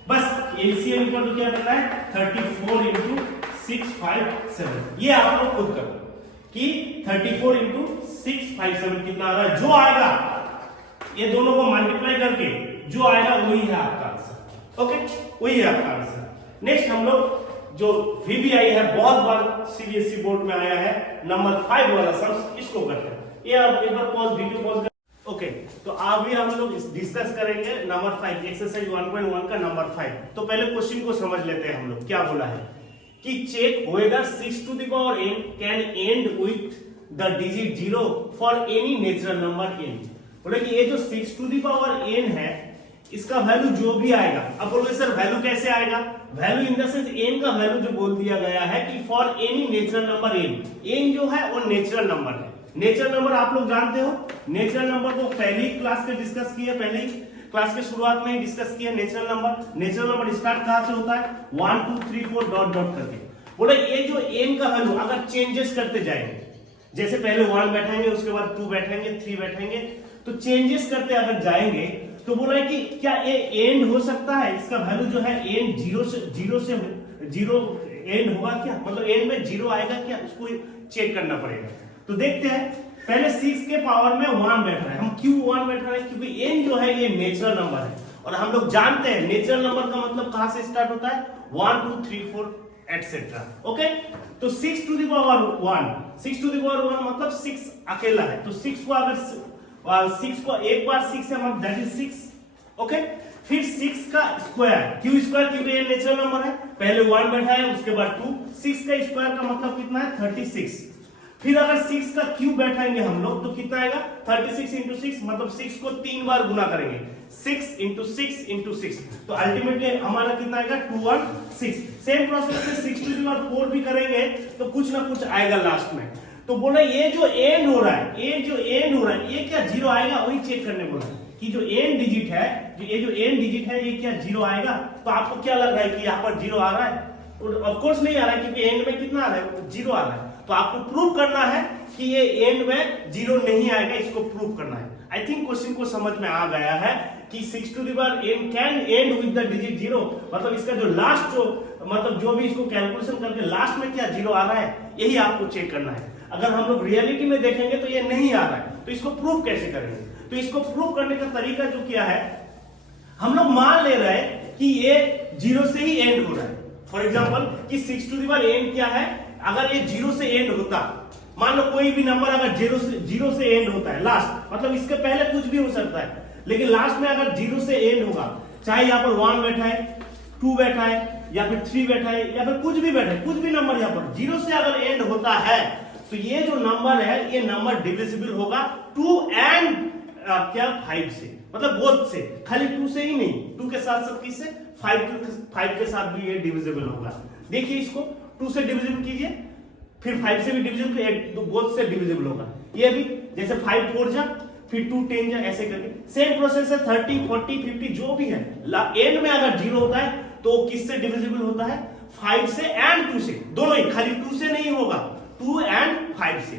बस एलसीएम इक्वल टू क्या करना है 34 इंटू 657। ये आप लोग खुद करो कि 34 इंटू 657 कितना आ रहा है, जो आएगा ये दोनों को मल्टीप्लाई करके जो आएगा वही है आपका आंसर। ओके, वही है आपका आंसर। नेक्स्ट हम लोग जो VBI है, बहुत बार सीबीएसई बोर्ड में आया है, नंबर 5 वाला सम, इसको करते हैं। ये आप एक बार पॉज, वीडियो पॉज कर। ओके, तो अभी हम लोग डिस्कस करेंगे नंबर 5, एक्सरसाइज 1.1 का नंबर 5। तो पहले क्वेश्चन को समझ लेते हैं हम लोग, क्या बोला है कि check whether 6 to the power n can end with the digit 0 for any natural number n। बोले कि ये जो 6 to the power n है, इसका वैल्यू जो भी आएगा, अब बोलोगे सर वैल्यू कैसे आएगा, value in the sense n का वैल्यू जो बोल दिया गया है कि for any natural number n जो है वो नेचुरल नंबर है। नेचुरल नंबर आप लोग जानते हो, नेचुरल नंबर को पहली क्लास में डिस्कस किया, पहली क्लास के शुरुआत में ही डिस्कस किया। नेचुरल नंबर स्टार्ट कहां से होता है 1 2 3 4 डॉट डॉट करके। बोले ये जो n का वैल्यू अगर चेंजेस करते जाएंगे, जैसे पहले 1 बैठेंगे, उसके बाद 2 बैठेंगे, 3 बैठेंगे, तो चेंजेस करते अगर जाएंगे तो बोला है कि क्या ये एंड हो सकता है, इसका वैल्यू जो है एंड 0 एंड होगा क्या, मतलब एंड में 0 आएगा क्या, उसको चेक करना पड़ेगा। तो देखते हैं, पहले 6 के पावर में 1 बैठ रहा है, हम क्यों 1 बैठ रहा है, क्योंकि n जो है ये नेचुरल नंबर है, और हम लोग जानते हैं नेचुरल नंबर का मतलब कहां से स्टार्ट होता है 1 2 3 4 एटसेट्रा। ओके, तो 6 to the power 1, 6 to the power 1 मतलब 6 अकेला है, तो 6 को अगर 6 को एक बार 6 से मतलब दैट इज 6। ओके, फिर 6 का स्क्वायर, क्यों स्क्वायर, क्योंकि ये नेचुरल नंबर है, पहले 1 बैठा है, उसके बाद 2, 6 का स्क्वायर का मतलब कितना है 36। फिर अगर 6 का क्यूब बैठाएंगे हम लोग तो कितना आएगा 36 इंटू 6, मतलब 6 को 3 बार गुना करेंगे, 6 इंटू 6 इंटू 6, तो अल्टीमेटली हमारा कितना आएगा 216। सेम प्रोसेस से 6 टू द पावर 4 भी करेंगे तो कुछ ना कुछ आएगा लास्ट में। तो बोला ये जो एंड हो रहा है, ये क्या 0 आएगा, वही चेक करने बोला कि जो एन डिजिट है, ये क्या जीरो आएगा? तो आपको क्या लग रहा है कि यहाँ पर जीरो आ रहा है? ऑफ कोर्स नहीं आ रहा है, क्योंकि एंड में कितना आ रहा है? जीरो आ रहा है। तो आपको प्रूव करना है कि ये एंड में जीरो नहीं आएगा, इसको प्रूव करना है। आई थिंक क्वेश्चन को समझ में आ गया है कि 6 to the power n can end with the digit zero, मतलब इसका जो लास्ट जो भी इसको कैलकुलेशन करके लास्ट में क्या जीरो आ रहा है, यही आपको चेक करना है। अगर हम लोग रियलिटी में देखेंगे तो ये नहीं आ रहा है, तो इसको प्रूव कैसे करेंगे? तो इसको प्रूव करने का तरीका जो किया है, हम लोग मान ले रहे हैं कि ये जीरो से ही एंड हो रहा है। फॉर एग्जाम्पल कि 6 टू द पावर n क्या है, अगर ये जीरो से एंड होता, मान लो कोई भी नंबर अगर जीरो से एंड होता है लास्ट, मतलब इसके पहले कुछ भी हो सकता है, लेकिन लास्ट में अगर जीरो से एंड होगा, चाहे यहाँ पर 1 बैठा है, 2 बैठा है, या फिर 3 बैठा है, या फिर कुछ भी बैठा है, कुछ भी नंबर यहाँ पर जीरो से अगर एंड होता है, तो ये जो नंबर है, ये नंबर डिविजिबल होगा 2 एंड 5 से, मतलब बोथ से, खाली 2 से ही नहीं, 2 के साथ साथ किससे? 5 के साथ भी ये डिविजिबल होगा। देखिए इसको 2 से डिविजिबल कीजिए, फिर 5 से भी डिविजिबल, तो बोथ से डिविजिबल होगा। ये भी जैसे 5 4 जा, फिर 2 10 जा, ऐसे करके सेम प्रोसेस है। 30 40 50 जो भी है, एंड में अगर जीरो होता है तो किससे डिविजिबल होता है? 5 से एंड 2 से, दोनों ही, खाली 2 से नहीं होगा, 2 एंड 5 से।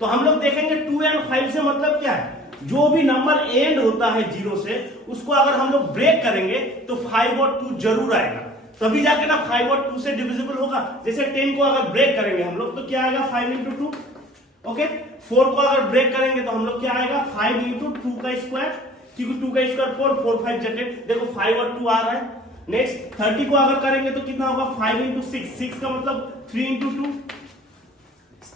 तो हम लोग देखेंगे 2 एंड 5 से मतलब क्या है, जो भी नंबर एंड होता है जीरो से, उसको अगर हम लोग ब्रेक करेंगे तो 5 और 2 जरूर आएगा, तभी जाके ना 5 और 2 से डिविजिबल होगा। जैसे 10 को अगर ब्रेक करेंगे हम लोग तो क्या आएगा? 5 इंटू 2। ओके, 4 को अगर ब्रेक करेंगे तो हम लोग क्या आएगा? 5 इंटू 2 का स्क्वायर, क्योंकि 2 का स्क्वायर 4, 4 5 10, देखो 5 और 2 आ रहा है। नेक्स्ट 30 को अगर करेंगे तो कितना होगा? 5 इंटू 6, 6 का मतलब 3 इंटू 2,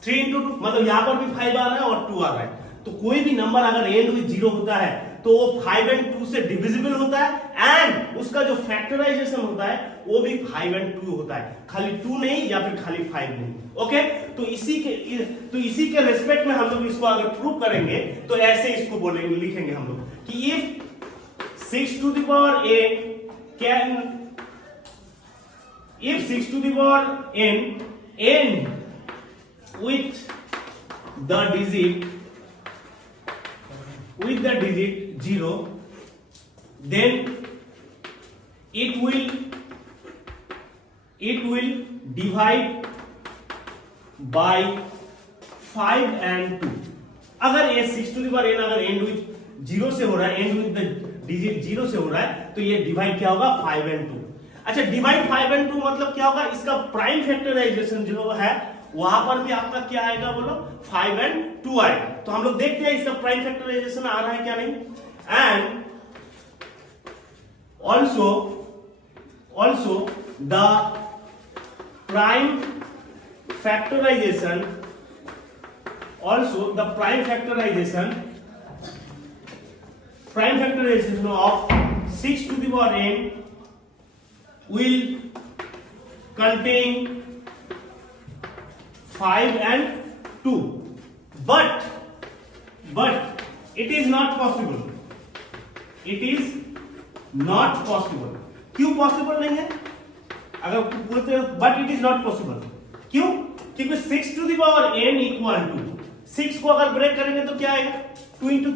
3 इंटू 2, मतलब यहाँ पर भी 5 आ रहा है और 2 आ रहा है। तो कोई भी नंबर अगर एंड विद जीरो होता है तो वो 5 एंड 2 से डिविजिबल होता है, एंड उसका जो फैक्टराइजेशन होता है वो भी 5 एंड 2 होता है, खाली 2 नहीं या फिर खाली 5 नहीं। ओके, तो इसी के रेस्पेक्ट में हम लोग इसको अगर प्रूव करेंगे तो ऐसे इसको बोलेंगे, लिखेंगे हम लोग कि if 6 to the power n can, if 6 to the power n end with the digit 0, then it will divide by 5 and 2। अगर ये 6 to the power n अगर end with 0 से हो रहा है, end with the digit 0 से हो रहा है, तो ये डिवाइड क्या होगा? 5 and 2। अच्छा, डिवाइड 5 and 2 मतलब क्या होगा? इसका प्राइम फैक्टराइजेशन जो है वहां पर भी आपका क्या आएगा? बोलो 5 and 2 आएगा। तो हम लोग देखते हैं इसका प्राइम फैक्टराइजेशन आ रहा है क्या नहीं। And also the prime factorization of 6 to the power n will contain 5 and 2, but it is not possible। क्यों पॉसिबल नहीं है? अगर बोलते हैं but it is not possible, क्यों? क्योंकि 6 to the power n equal to 6 को अगर ब्रेक करेंगे तो क्या आएगा? 2 इंटू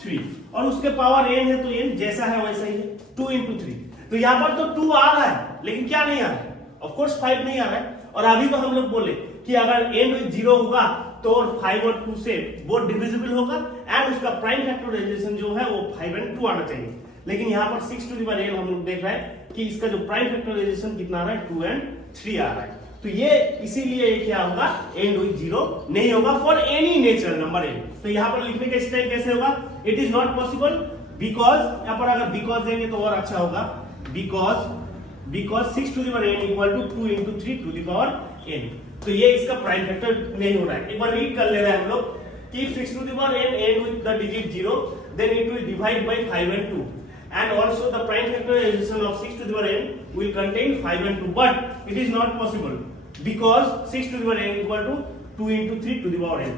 3, और उसके पावर n है तो n जैसा है वैसा ही है, 2 इंटू 3। तो यहां पर तो 2 आ रहा है, लेकिन क्या नहीं आ रहा है? ऑफ कोर्स 5 नहीं आ रहा है। और अभी तो हम लोग बोले कि अगर n विद 0 होगा तो 5 और 2 से बोथ डिविजिबल होगा, एंड उसका प्राइम फैक्टराइजेशन जो है वो 5 and 2 आना चाहिए। लेकिन यहाँ पर 6 टू द पावर n हम लोग देख रहे हैं कि इसका जो प्राइम फैक्टराइजेशन कितना आ रहा है? 2 and 3 आ रहा है। तो ये इसीलिए क्या होगा? एंड विद 0 नहीं होगा for any natural number n। तो यहाँ पर लिखने का स्टाइल कैसे होगा? It is not possible because, यहाँ पर अगर बिकॉज देंगे तो और अच्छा होगा, because 6 to the power n equal to 2 into 3 to the power n। तो ये इसका प्राइम फैक्टर नहीं हो रहा है। एक बार रीड कर ले रहे हैं हम लोग कि 6 to the power n end with the digit 0, then it will divide by 5 and 2, and also the prime factorization of 6 to the power n will contain 5 and 2, but it is not possible because 6 to the power n equal to 2 into 3 to the power n।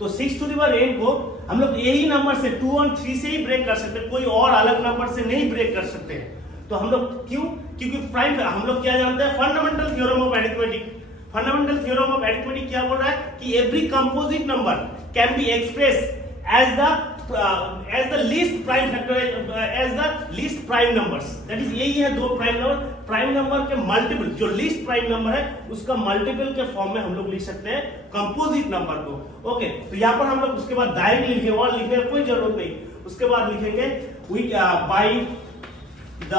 तो 6 to the power n को हम लोग यही number से 2 और 3 से ही break कर सकते हैं, कोई और अलग नंबर से नहीं ब्रेक कर सकते हैं। तो हम लोग क्यों? क्योंकि प्राइम, हम लोग क्या जानते हैं? Fundamental theorem of arithmetic. Fundamental theorem of arithmetic क्या बोल रहा है कि every composite number can be express as the as the least prime factor, as the least prime numbers, that is यही है दो प्राइम नंबर के मल्टीपल, जो लीस्ट प्राइम नंबर है उसका मल्टीपल के फॉर्म में हम लोग लिख सकते हैं कंपोजिट नंबर को। ओके, तो यहाँ पर हम लोग उसके बाद डायरेक्ट लिखेंगे और लिखने की कोई जरूरत नहीं, उसके बाद लिखेंगे by the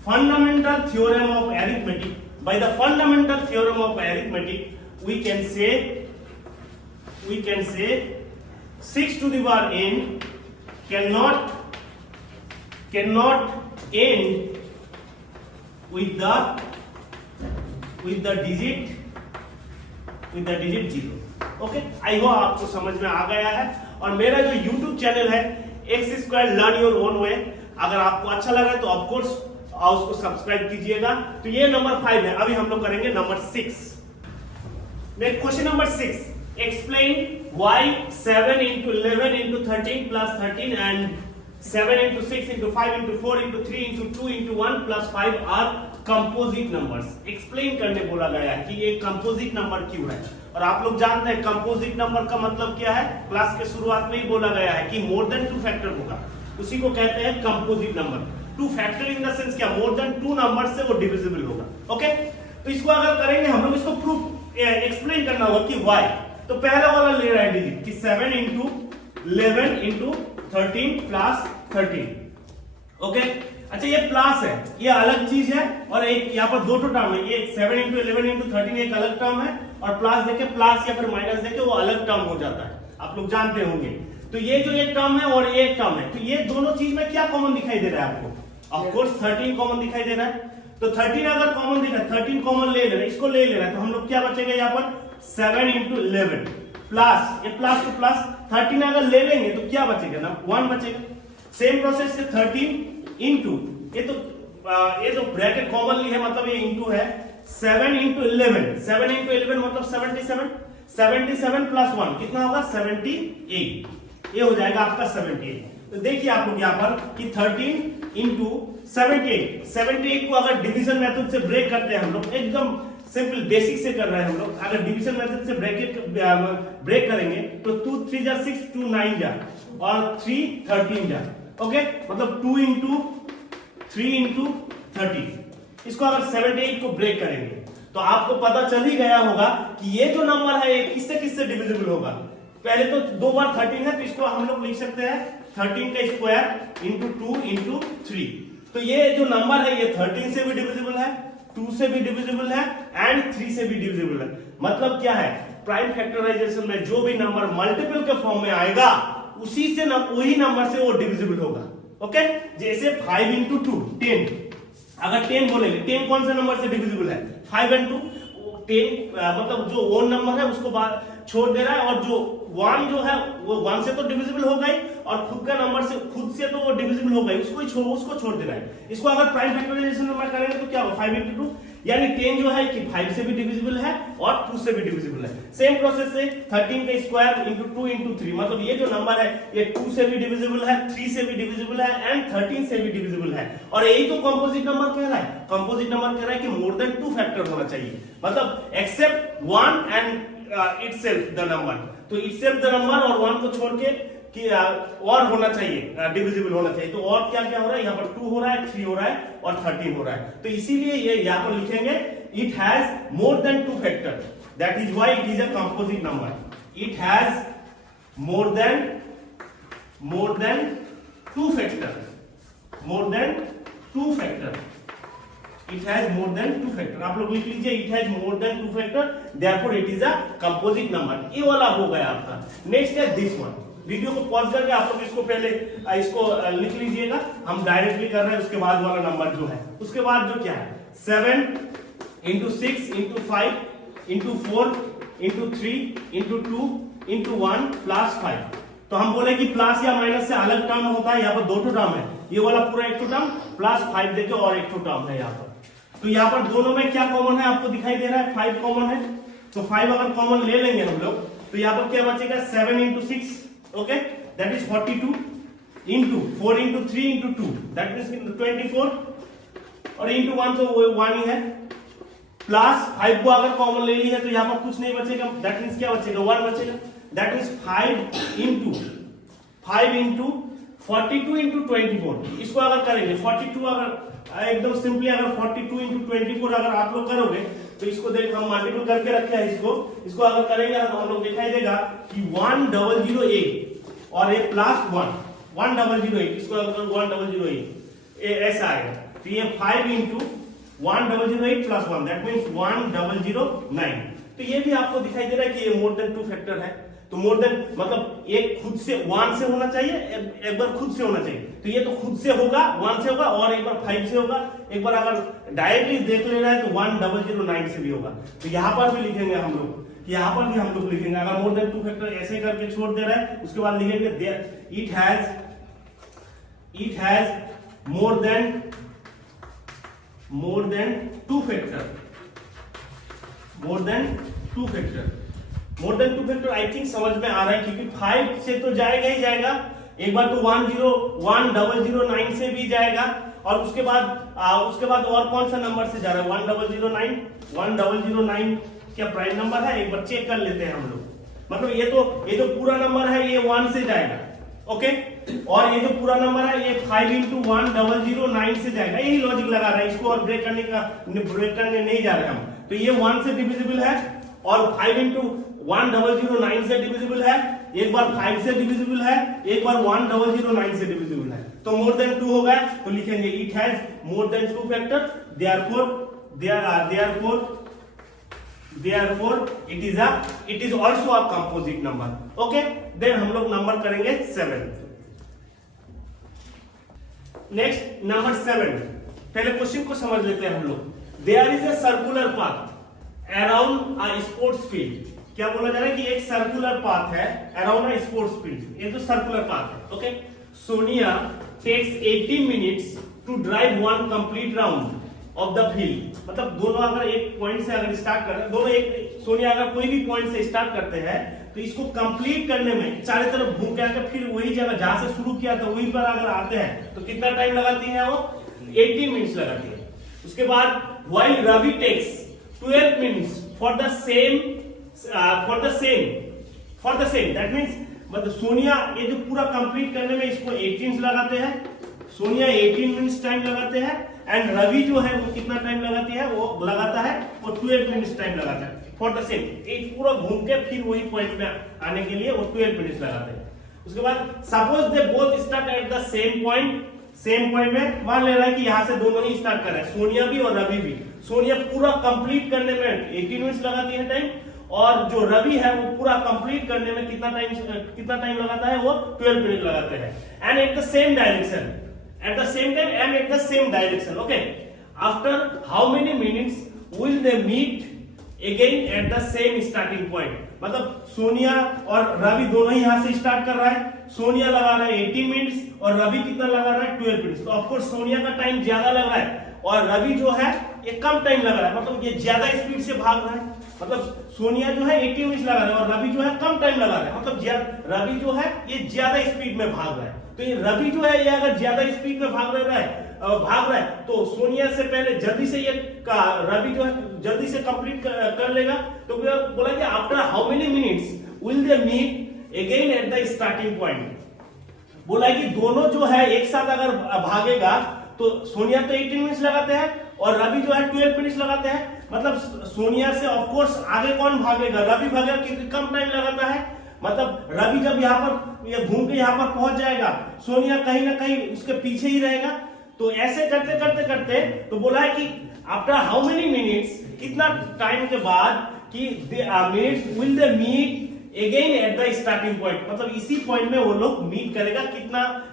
fundamental theorem of arithmetic, by the fundamental theorem of arithmetic we can say 6 to the power n cannot end with the digit 0। Okay, I hope आपको समझ में आ गया है। और मेरा जो YouTube चैनल है x square learn your own way, अगर आपको अच्छा लगा तो ऑफ कोर्स उसको सब्सक्राइब कीजिएगा। तो ये नंबर 5 है, अभी हम लोग करेंगे number 6। Next question number 6, explain why 7 into 11 into 13 plus 13 and 7 into 6 into 5 into 4 into 3 into 2 into 1 plus 5 are composite numbers। Explain करने बोला गया है कि ये कंपोजिट नंबर क्यों है। और आप लोग जानते हैं कंपोजिट नंबर का मतलब क्या है, क्लास के शुरुआत में ही बोला गया है कि मोर देन 2 फैक्टर होगा, उसी को कहते हैं composite number. 2 factor in the sense क्या, मोर देन 2 नंबर से वो डिविजिबल होगा। ओके, तो इसको अगर करेंगे हम लोग, इसको प्रूफ एक्सप्लेन करना होगा कि व्हाई। तो पहला वाला ले रहा है डिजिट कि 7 into 11 into 13 plus 13। ओके, अच्छा ये प्लस है, ये अलग चीज है, और एक यहाँ पर दो टर्म है, ये 7 into 11 into 13 एक अलग टर्म है, और प्लस देखे प्लस या फिर माइनस देखे वो अलग टर्म हो जाता है, आप लोग जानते होंगे। तो ये जो एक टर्म है और एक टर्म है, तो ये दोनों चीज में क्या कॉमन दिखाई दे रहा है आपको, ऑफ कोर्स 13 कॉमन दिखाई दे रहा है। तो 13 अगर कॉमन दिख रहा है, 13 कॉमन ले लेना, इसको ले लेना, तो हम लोग क्या बचेगा यहाँ पर 7 into 11 प्लस, ये प्लस टू प्लस 13 अगर ले लेंगे तो क्या बचेगा ना, 1 बचेगा। सेम प्रोसेस से 13 into, ये तो ब्रैकेट कॉमनली है, मतलब ये इंटू है, 7 into 11, 7 into 11 मतलब 77, 77 प्लस 1 कितना होगा 78, ये हो जाएगा आपका 78। तो देखिए आप लोग यहाँ पर कि 13 into 78 को अगर डिवीजन मेथड से ब्रेक करते हैं हम लोग, एकदम सिंपल बेसिक से कर रहे हैं हम लोग, अगर डिवीजन मेथड से ब्रेक करेंगे तो 2 3 जा 6, 2 9 जा और 3 13 जा। ओके, मतलब 2 into 3 into 30, इसको अगर 78 को ब्रेक करेंगे तो आपको पता चल ही गया होगा कि ये जो नंबर है ये किससे किससे डिविजिबल होगा। पहले तो 2 बार 13 है, तो इसको हम लोग लिख सकते हैं 13 का स्क्वायर इंटू 2 इंटू 3। तो ये जो नंबर है ये 13 से भी डिविजिबल है, 2 से भी डिविजिबल है एंड 3 से भी डिविजिबल है। मतलब क्या है, प्राइम फैक्टराइजेशन में जो भी नंबर मल्टीपल के फॉर्म में आएगा उसी से वही नंबर से वो डिविजिबल होगा। ओके, जैसे 5 into 2 10, अगर 10 बोलेंगे, 10 कौन सा नंबर से डिविजिबल है, 5 and 2 10, मतलब जो ओन नंबर है उसको छोड़ दे रहा है, और जो 1 जो है वो 1 से तो डिविजिबल होगा ही, और खुद का नंबर से खुद से तो वो डिविजिबल होगा ही, उसको छोड़ दे रहा है। इसको अगर प्राइम फैक्टराइजेशन नंबर करेंगे तो क्या होगा 5 into 2, यानी 10 जो है कि 5 से भी डिविजिबल है और 2 से भी डिविजिबल है। सेम प्रोसेस से 13 का स्क्वायर इंटू 2 इंटू 3, मतलब ये जो नंबर है ये 2 से भी डिविजिबल है, 3 से भी डिविजिबल है एंड 13 से भी डिविजिबल है। और यही तो कंपोजिट नंबर कह रहा है, कंपोजिट नंबर कह रहा है कि मोर देन 2 फैक्टर होना चाहिए, मतलब except 1 and itself the number. तो इटसेल्फ द नंबर और 1 को छोड़ के कि और होना चाहिए, डिविजिबल होना चाहिए। तो और क्या क्या हो रहा है, यहाँ पर 2 हो रहा है, 3 हो रहा है और 13 हो रहा है। तो इसीलिए ये यहाँ पर लिखेंगे it has more than 2 factor, that is why it is a composite number. It has more than 2 factor, more than 2 factor, it has more than 2 factor. आप लोग लिख लीजिए it has more than 2 factor, therefore it is a composite number. ये वाला हो गया आपका। Next है दिस वन। वीडियो को पॉज करके आप लोग इसको पहले इसको लिख लीजिएगा, हम डायरेक्टली कर रहे हैं। उसके बाद वाला नंबर जो है, उसके बाद जो क्या है 7 into 6 into 5 into 4 into 3 into 2 into 1 plus 5। तो हम बोले कि प्लस या माइनस से अलग टर्म होता है, यहाँ पर 2 टर्म है, ये वाला पूरा एक टर्म प्लस 5 देके और एक टर्म है यहाँ पर। तो यहाँ पर दोनों में क्या कॉमन है आपको दिखाई दे रहा है, 5 कॉमन है। तो 5 अगर कॉमन ले लेंगे हम लोग तो यहाँ पर क्या बचेगा 7 into 6, okay, that is 42 into 4 into 3 into 2, that means 24, और into 1 तो वो 1 ही है, प्लस 5 को अगर कॉमन ले ली है तो यहाँ पर कुछ नहीं बचेगा, दैट मींस क्या बचेगा 1 बचेगा, that means 5 into 5 into 42 into 24, इसको अगर करेंगे 42 अगर एकदम सिंपली अगर 42 इंटू 24 अगर आप लोग करोगे तो इसको देख हम मल्टीपल करके रखे हैं इसको अगर करेंगे तो हम लोग दिखाई देगा कि 1008 और ये प्लस 1008, इसको अगर 1008 ऐसा आएगा। तो ये 5 इंटू 1008 प्लस 1 दैट मीन्स 1009। तो ये भी आपको दिखाई दे रहा है कि ये मोर देन 2 फैक्टर है। तो मोर देन मतलब एक खुद से 1 से होना चाहिए, एक बार खुद से होना चाहिए। तो ये तो खुद से होगा 1 से होगा और एक बार 5 से होगा, एक बार अगर डायरेक्टली देख लेना है तो 1009 से भी होगा। तो यहाँ पर भी लिखेंगे हम लोग, यहाँ पर भी हम लोग लिखेंगे अगर मोर देन 2 फैक्टर ऐसे करके छोड़ दे रहा है उसके बाद लिखेंगे it has more than 2 factor, more than 2 factor I think समझ में आ रहा है क्योंकि 5 से तो जाएगा ही जाएगा, एक बार तो 1009 से भी जाएगा और उसके बाद और कौन सा नंबर से जा रहा है 1009 क्या प्राइम नंबर है, एक बार चेक कर लेते हैं हम लोग। मतलब ये जो पूरा नंबर है ये 1 से जाएगा, ओके, और ये जो पूरा नंबर है ये 5 इंटू 1009 से जाएगा। यही लॉजिक लगा रहा है, इसको और ब्रेक करने नहीं जा रहे हम। तो ये 1 से डिविजिबल है और 5 इंटू 1009 से डिविजिबल है, एक बार 5 से डिविजिबल है, एक बार 1009 से डिविजिबल है। तो मोर देन 2 हो गया तो लिखेंगे it has more than 2 factor, therefore it is also a composite number। Okay, then हम लोग नंबर करेंगे 7। नेक्स्ट नंबर 7, पहले क्वेश्चन को समझ लेते हैं हम लोग। There is a circular path around a sports field. क्या बोला जा रहा है कि एक सर्कुलर पाथ है अराउंड अ स्पोर्ट्स फील्ड, ये तो सर्कुलर पाथ है। Okay, Sonia takes 80 minutes to drive 1 complete round of the field. मतलब दोनों अगर एक पॉइंट से अगर स्टार्ट कर रहे हैं, दोनों एक सोनिया अगर कोई भी पॉइंट से स्टार्ट करते हैं तो इसको कंप्लीट करने में चारों तरफ घूम के आकर फिर वही जगह जहां से शुरू किया था वहीं पर अगर आते हैं तो कितना टाइम लगाती है वो 80 मिनट्स लगाती है। उसके बाद while Ravi takes 12 minutes for the same that means मतलब सोनिया ये जो पूरा कंप्लीट करने में इसको 18 लगाते हैं, सोनिया 18 मिनट्स टाइम लगाते हैं एंड रवि जो है वो कितना टाइम लगाती है वो लगाता है वो 12 मिनट्स टाइम लगाता है फॉर द सेम। एक पूरा घूम के फिर वही पॉइंट में आने के लिए वो 12 मिनट्स लगाते हैं। उसके बाद suppose they both start at the same point में मान ले रहा है कि यहाँ से दोनों ही स्टार्ट कर रहे हैं, सोनिया भी और रवि भी। सोनिया पूरा कंप्लीट करने में 18 मिनट्स लगाती है टाइम और जो रवि है वो पूरा कंप्लीट करने में कितना टाइम लगाता है वो 12 मिनट लगाते हैं। And at the same direction at the same time and at the same direction, okay, after how many minutes will they meet again at the same starting point। मतलब सोनिया और रवि दोनों ही यहां से स्टार्ट कर रहा है, सोनिया लगा रहा है 18 मिनट्स और रवि कितना लगा रहा है 12 मिनट्स। तो ऑफकोर्स सोनिया का टाइम ज्यादा लग रहा है और रवि जो है ये कम टाइम लग रहा है, मतलब ये ज्यादा स्पीड से भाग रहा है। मतलब सोनिया जो है 18 मिनट्स लगा रहा है और रवि जो है कम टाइम लगा रहा है, मतलब रवि जो है ये ज्यादा स्पीड में भाग रहा है। तो ये रवि जो है ये अगर ज्यादा स्पीड में भाग रहा है तो सोनिया से पहले जल्दी से ये रवि जो है जल्दी से कंप्लीट कर लेगा। तो बोला कि after how many minutes will they meet again at the starting point. बोला कि दोनों जो है एक साथ अगर भागेगा तो सोनिया तो 18 मिनट्स लगाते हैं और रवि जो है 12 मिनट्स लगाते हैं। मतलब सोनिया से ऑफकोर्स आगे कौन भागेगा, रवि भागेगा क्योंकि कम टाइम लगाता है। मतलब रवि जब यहाँ पर ये घूम के यहाँ पर पहुंच जाएगा, सोनिया कहीं ना कहीं उसके पीछे ही रहेगा। तो ऐसे करते करते करते तो बोला है कि आफ्टर हाउ मेनी मिनट्स, कितना टाइम के बाद कि minutes will they meet again at the starting point. मतलब इसी पॉइंट में वो लोग मीट करेगा,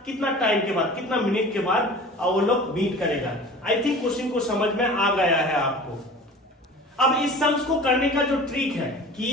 कितना टाइम के बाद, कितना मिनट के बाद वो लोग मीट करेगा। आई थिंक क्वेश्चन को समझ में आ गया है आपको। अब इस सम्स को करने का जो ट्रिक है कि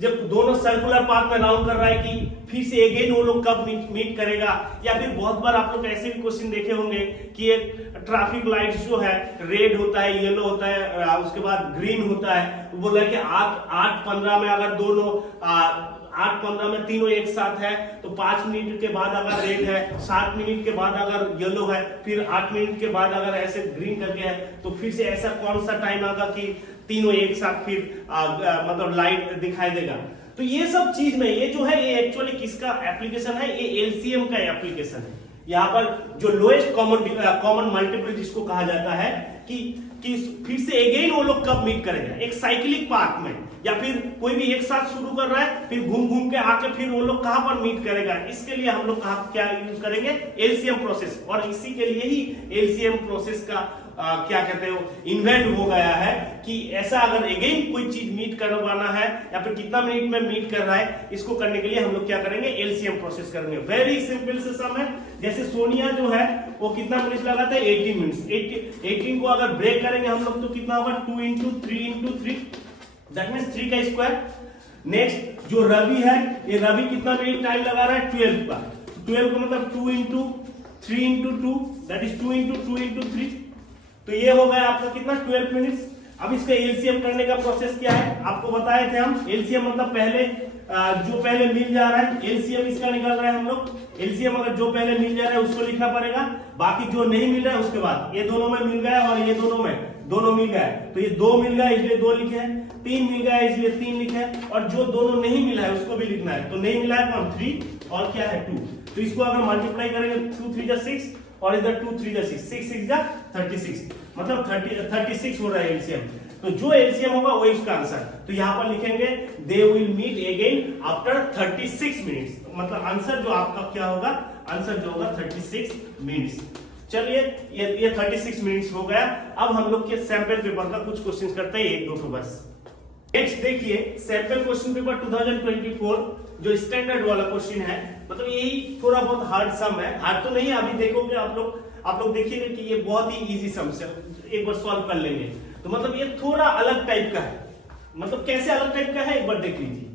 जब दोनों सर्कुलर पाथ में राउंड कर रहा है कि फिर से अगेन वो लोग कब मीट करेगा, या फिर बहुत बार आप लोग ऐसे भी क्वेश्चन देखे होंगे कि एक ट्रैफिक लाइट्स जो है रेड होता है, येलो होता है, उसके बाद ग्रीन होता है। वो बोला कि 8:15 में अगर दोनों 8:15 में तीनों एक साथ है तो 5 मिनट के बाद अगर रेड है, 7 मिनट के बाद अगर येलो है, फिर 8 मिनट के बाद अगर ऐसे ग्रीन करके है तो फिर से ऐसा कौन सा टाइम आएगा कि तीनों एक साथ फिर मतलब लाइट दिखाई देगा। तो ये सब चीज में ये जो है ये एक्चुअली किसका एप्लीकेशन है, ये एलसीएम का एप्लीकेशन है। यहाँ पर जो लोएस्ट कॉमन मल्टीपल जिसको कहा जाता है कि फिर से अगेन वो लोग कब मीट करेंगे, एक साइक्लिक पाथ में, या फिर कोई भी एक साथ शुरू कर रहा है फिर घूम घूम के आके फिर वो लोग कहां पर मीट करेगा, इसके लिए हम लोग क्या यूज करेंगे, एलसीएम प्रोसेस। और इसी के लिए ही एलसीएम प्रोसेस का क्या कहते हो इन्वेंट हो गया है कि ऐसा अगर अगेन कोई चीज मीट करवाना है या फिर कितना मिनट में मीट कर रहा है, इसको करने के लिए हम लोग क्या करेंगे, एलसीएम प्रोसेस करेंगे। वेरी सिंपल से सम है, जैसे सोनिया जो है वो कितना मिनट लगाता है, 18 मिनट्स। 18 को अगर ब्रेक करेंगे हम लोग तो कितना होगा, 2 इंटू 3 दैट मीन्स 3 का स्क्वायर। नेक्स्ट जो रवि है, ये रवि कितना मिनट टाइम लगा रहा है, 12 का। 12 का मतलब 2 into 3 into 2 that is 2 into 3। तो ये हो गया आपका कितना, 12 मिनट्स। अब इसका एलसीएम करने का प्रोसेस क्या है, आपको बताए थे हम। एलसीएम मतलब पहले जो पहले मिल जा रहा है, एलसीएम इसका निकाल रहे हैं हम लोग। एलसीएम अगर जो पहले मिल जा रहा है उसको लिखना पड़ेगा, बाकी जो नहीं मिल रहा है उसके बाद। ये दोनों में मिल गया और ये दोनों मिल गया, तो ये 2 मिल गया इसलिए 2 लिखे हैं, 3 मिल गया इसलिए 3 लिखे हैं, और जो दोनों नहीं मिला है उसको भी लिखना है। तो नहीं मिला है तो 3 और क्या है 2। तो इसको अगर मल्टीप्लाई करेंगे 2 3 जा 6 और इधर 2 3 जा 6, 6 6 जा 36, मतलब 36 हो रहा है एलसीएम। तो जो एलसीएम होगा वही उसका आंसर। तो यहाँ पर लिखेंगे they will meet again after 36 minutes, मतलब आंसर जो आपका क्या होगा, आंसर जो होगा 36 मिनट्स। चलिए ये 36 मिनट्स हो गया। अब हम लोग के सैंपल पेपर का कुछ क्वेश्चन करते हैं, 1 2 तो बस। नेक्स्ट देखिए सैंपल क्वेश्चन पेपर 2024 जो स्टैंडर्ड वाला क्वेश्चन है, मतलब यही थोड़ा बहुत हार्ड सम है। हार्ड तो नहीं, अभी देखोगे आप लोग देखिएगा कि ये बहुत ही इजी सम से एक बार सॉल्व कर लेंगे। तो मतलब ये थोड़ा अलग टाइप का है, मतलब कैसे अलग टाइप का है एक बार देख लीजिए।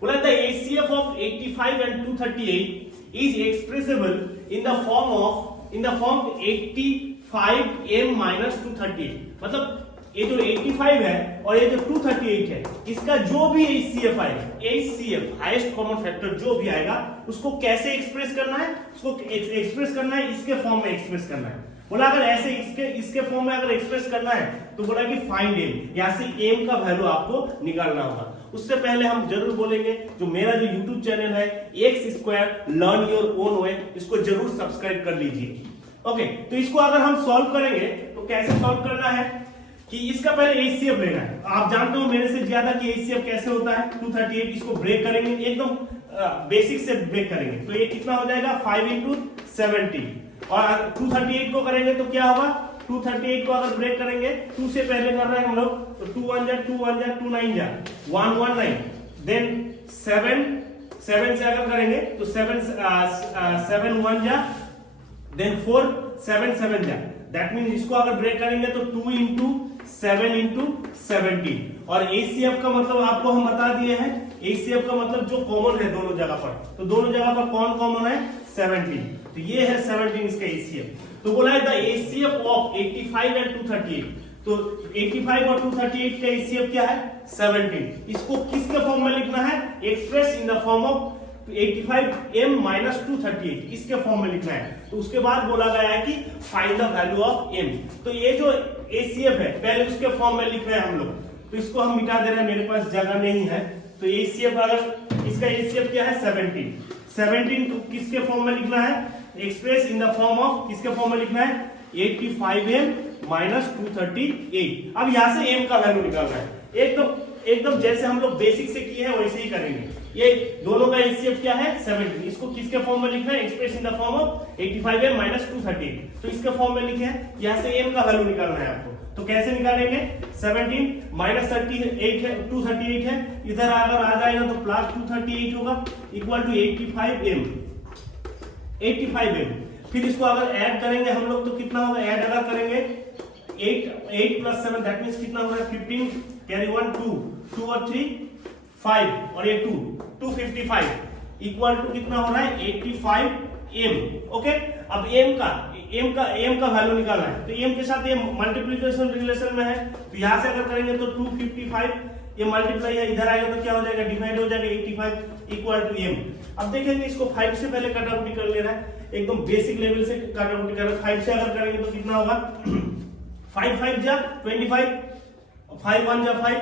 बोला था ACF of 85 and 238 is expressible in the form 85m minus 238। मतलब ये जो 85 है और ये जो 238 है, इसका जो भी HCF आएगा, HCF हाईएस्ट कॉमन फैक्टर जो भी आएगा उसको कैसे एक्सप्रेस करना है, उसको एक्सप्रेस करना है इसके फॉर्म में एक्सप्रेस करना है। बोला अगर ऐसे इसके फॉर्म में अगर एक्सप्रेस करना है तो बोला कि फाइंड m, यहां से m का वैल्यू आपको निकालना होगा। उससे पहले हम जरूर बोलेंगे जो मेरा जो YouTube चैनल है x square learn your own way, इसको जरूर सब्सक्राइब कर लीजिए। ओके, तो इसको अगर हम सॉल्व करेंगे तो कैसे सॉल्व करना है कि इसका पहले HCF लेना है। आप जानते हो मेरे से ज्यादा कि HCF कैसे होता है, 238। इसको ब्रेक करेंगे, एकदम बेसिक से ब्रेक करेंगे, तो ये कितना हो जाएगा 5 इंटू 70। और 238 को करेंगे तो क्या होगा, 238 को अगर ब्रेक करेंगे, 2 से पहले कर रहे हैं हम लोग, तो 2 1 जा 2 1 जा 2 9 जा 1 1 9, देन 7 से अगर करेंगे तो 7 1 जा, देन 4 7 7 जा। दैट मीन इसको अगर ब्रेक करेंगे तो 2 इंटू 7 इंटू 17। और ACF का मतलब आपको हम बता दिए हैं, ACF का मतलब जो कॉमन है दोनों जगह पर, तो दोनों जगह पर कौन कॉमन है, 17। तो ये है 17 इसका ACF। तो बोला है द ACF ऑफ 85 एंड 238। तो 85 और 238 का ACF क्या है, 17। इसको किसके फॉर्म में लिखना है, express in the form of 85m minus 238, इसके फॉर्म में लिखना है। तो उसके बाद बोला गया है कि find the value of m। तो ये जो ACF है पहले उसके फॉर्म में लिख रहे हैं हम लोग, तो इसको हम मिटा दे रहे हैं, मेरे पास जगह नहीं है। तो ACF अगर इसका ACF क्या है 17 को किसके फॉर्म में लिखना है, express in the form of, किसके फॉर्म में लिखना है 85m minus 238। अब यहां से m का वैल्यू निकालना है, एकदम जैसे हम लोग बेसिक से किए हैं वैसे ही करेंगे। ये दोनों का HCF क्या है 17, इसको किसके फॉर्म में लिखना है, express in the form of 85m minus 238। तो इसके फॉर्म में लिखे हैं, यहां से m का वैल्यू निकालना है आपको। तो कैसे निकालेंगे, 17 माइनस 38 है, 238 है, इधर अगर आ जाएगा तो प्लस 238 होगा इक्वल टू 85m। फिर इसको अगर ऐड करेंगे हम लोग तो कितना होगा, ऐड अगर करेंगे 8 प्लस 7 दैट मींस कितना हो रहा है 15, कैरी 1 2 और 3 5 और ये 255 इक्वल टू कितना हो रहा है 85m। ओके, अब m का वैल्यू निकालना है, तो m के साथ ये मल्टीप्लिकेशन रिलेशन में है, तो यहां से अगर करेंगे तो 255 ये मल्टीप्लाई है, इधर आएगा तो क्या हो जाएगा, डिवाइड हो जाएगा 85 इक्वल टू m। अब देखेंगे इसको 5 से पहले कटाकुटी कर ले रहा है, एकदम बेसिक लेवल से कटाकुटी कर रहा है। 5 से अगर करेंगे तो कितना होगा 5 5 जा 25, 5 1 जा 5,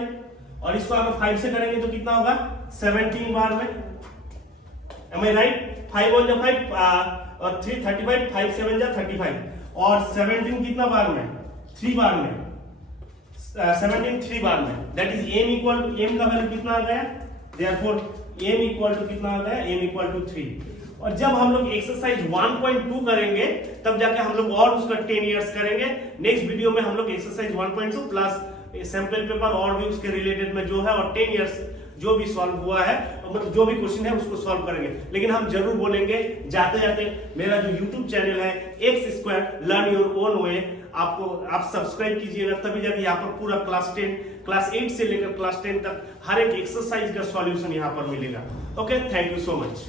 और इसको अगर 5 से करेंगे तो कितना होगा 17 बार में एम आई राइट? 5 1 जा 5 और 3 35, 5 7 जा 35 और 17 कितना बार में? 3 बार में। 17 3 बार में, that is m equal to, m का वैल्यू कितना आ गया? देयरफॉर m इक्वल टू कितना आ गया? m equal to 3। और जब हम लोग एक्सरसाइज 1.2 करेंगे तब जाके हम लोग और उसका 10 इयर्स करेंगे। नेक्स्ट वीडियो में हम लोग एक्सरसाइज 1.2 प्लस सैंपल पेपर और भी उसके रिलेटेड में जो है और 10 इयर्स जो भी सॉल्व हुआ है, मतलब जो भी क्वेश्चन है उसको सॉल्व करेंगे। लेकिन हम जरूर बोलेंगे जाते जाते मेरा जो यूट्यूब चैनल है x square learn your own way, आप सब्सक्राइब कीजिएगा, तभी जाके यहाँ पर पूरा क्लास 10 क्लास 8 से लेकर क्लास 10 तक हर एक एक्सरसाइज का सॉल्यूशन यहाँ पर मिलेगा। Okay, thank you so much.